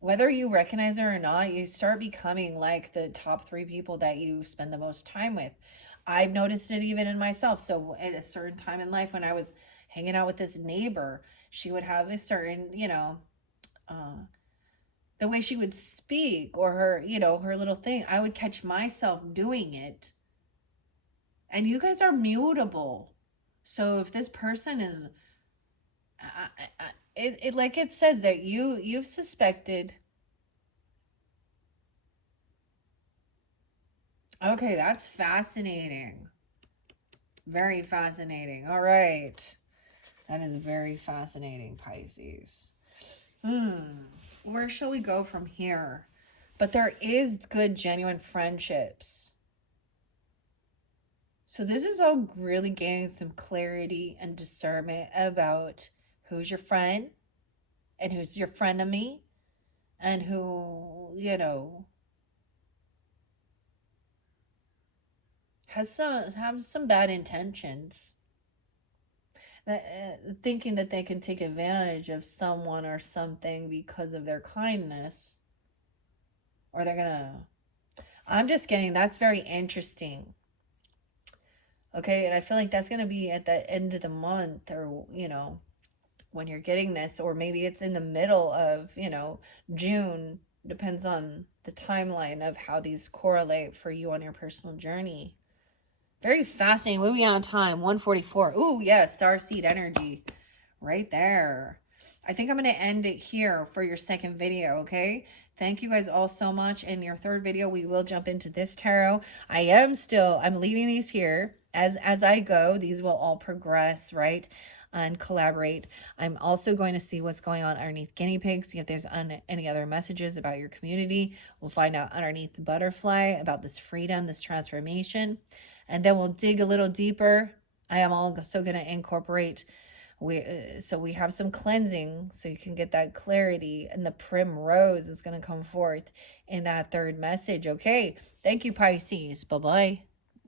Whether you recognize it or not, you start becoming like the top 3 people that you spend the most time with. I've noticed it even in myself. So at a certain time in life when I was hanging out with this neighbor, she would have a certain, the way she would speak, or her little thing, I would catch myself doing it. And you guys are mutable. So if this person is, it like it says that you've suspected. Okay, that's fascinating. Very fascinating. All right. That is very fascinating, Pisces. Where shall we go from here? But there is good, genuine friendships. So this is all really gaining some clarity and discernment about who's your friend and who's your frenemy, and who, have some bad intentions. Thinking that they can take advantage of someone or something because of their kindness, or they're gonna. I'm just getting that's very interesting. Okay, and I feel like that's gonna be at the end of the month, or when you're getting this, or maybe it's in the middle of June. Depends on the timeline of how these correlate for you on your personal journey. Very fascinating. Moving on time, 144. Ooh, yeah, star seed energy right there. I think I'm going to end it here for your second video, okay? Thank you guys all so much. In your third video, we will jump into this tarot. I'm leaving these here. As I go, these will all progress, right? And collaborate. I'm also going to see what's going on underneath guinea pigs, see if there's any other messages about your community. We'll find out underneath the butterfly about this freedom, this transformation. And then we'll dig a little deeper. I am also going to incorporate so we have some cleansing so you can get that clarity, and the primrose is going to come forth in that third message. Okay, thank you, Pisces. Bye bye.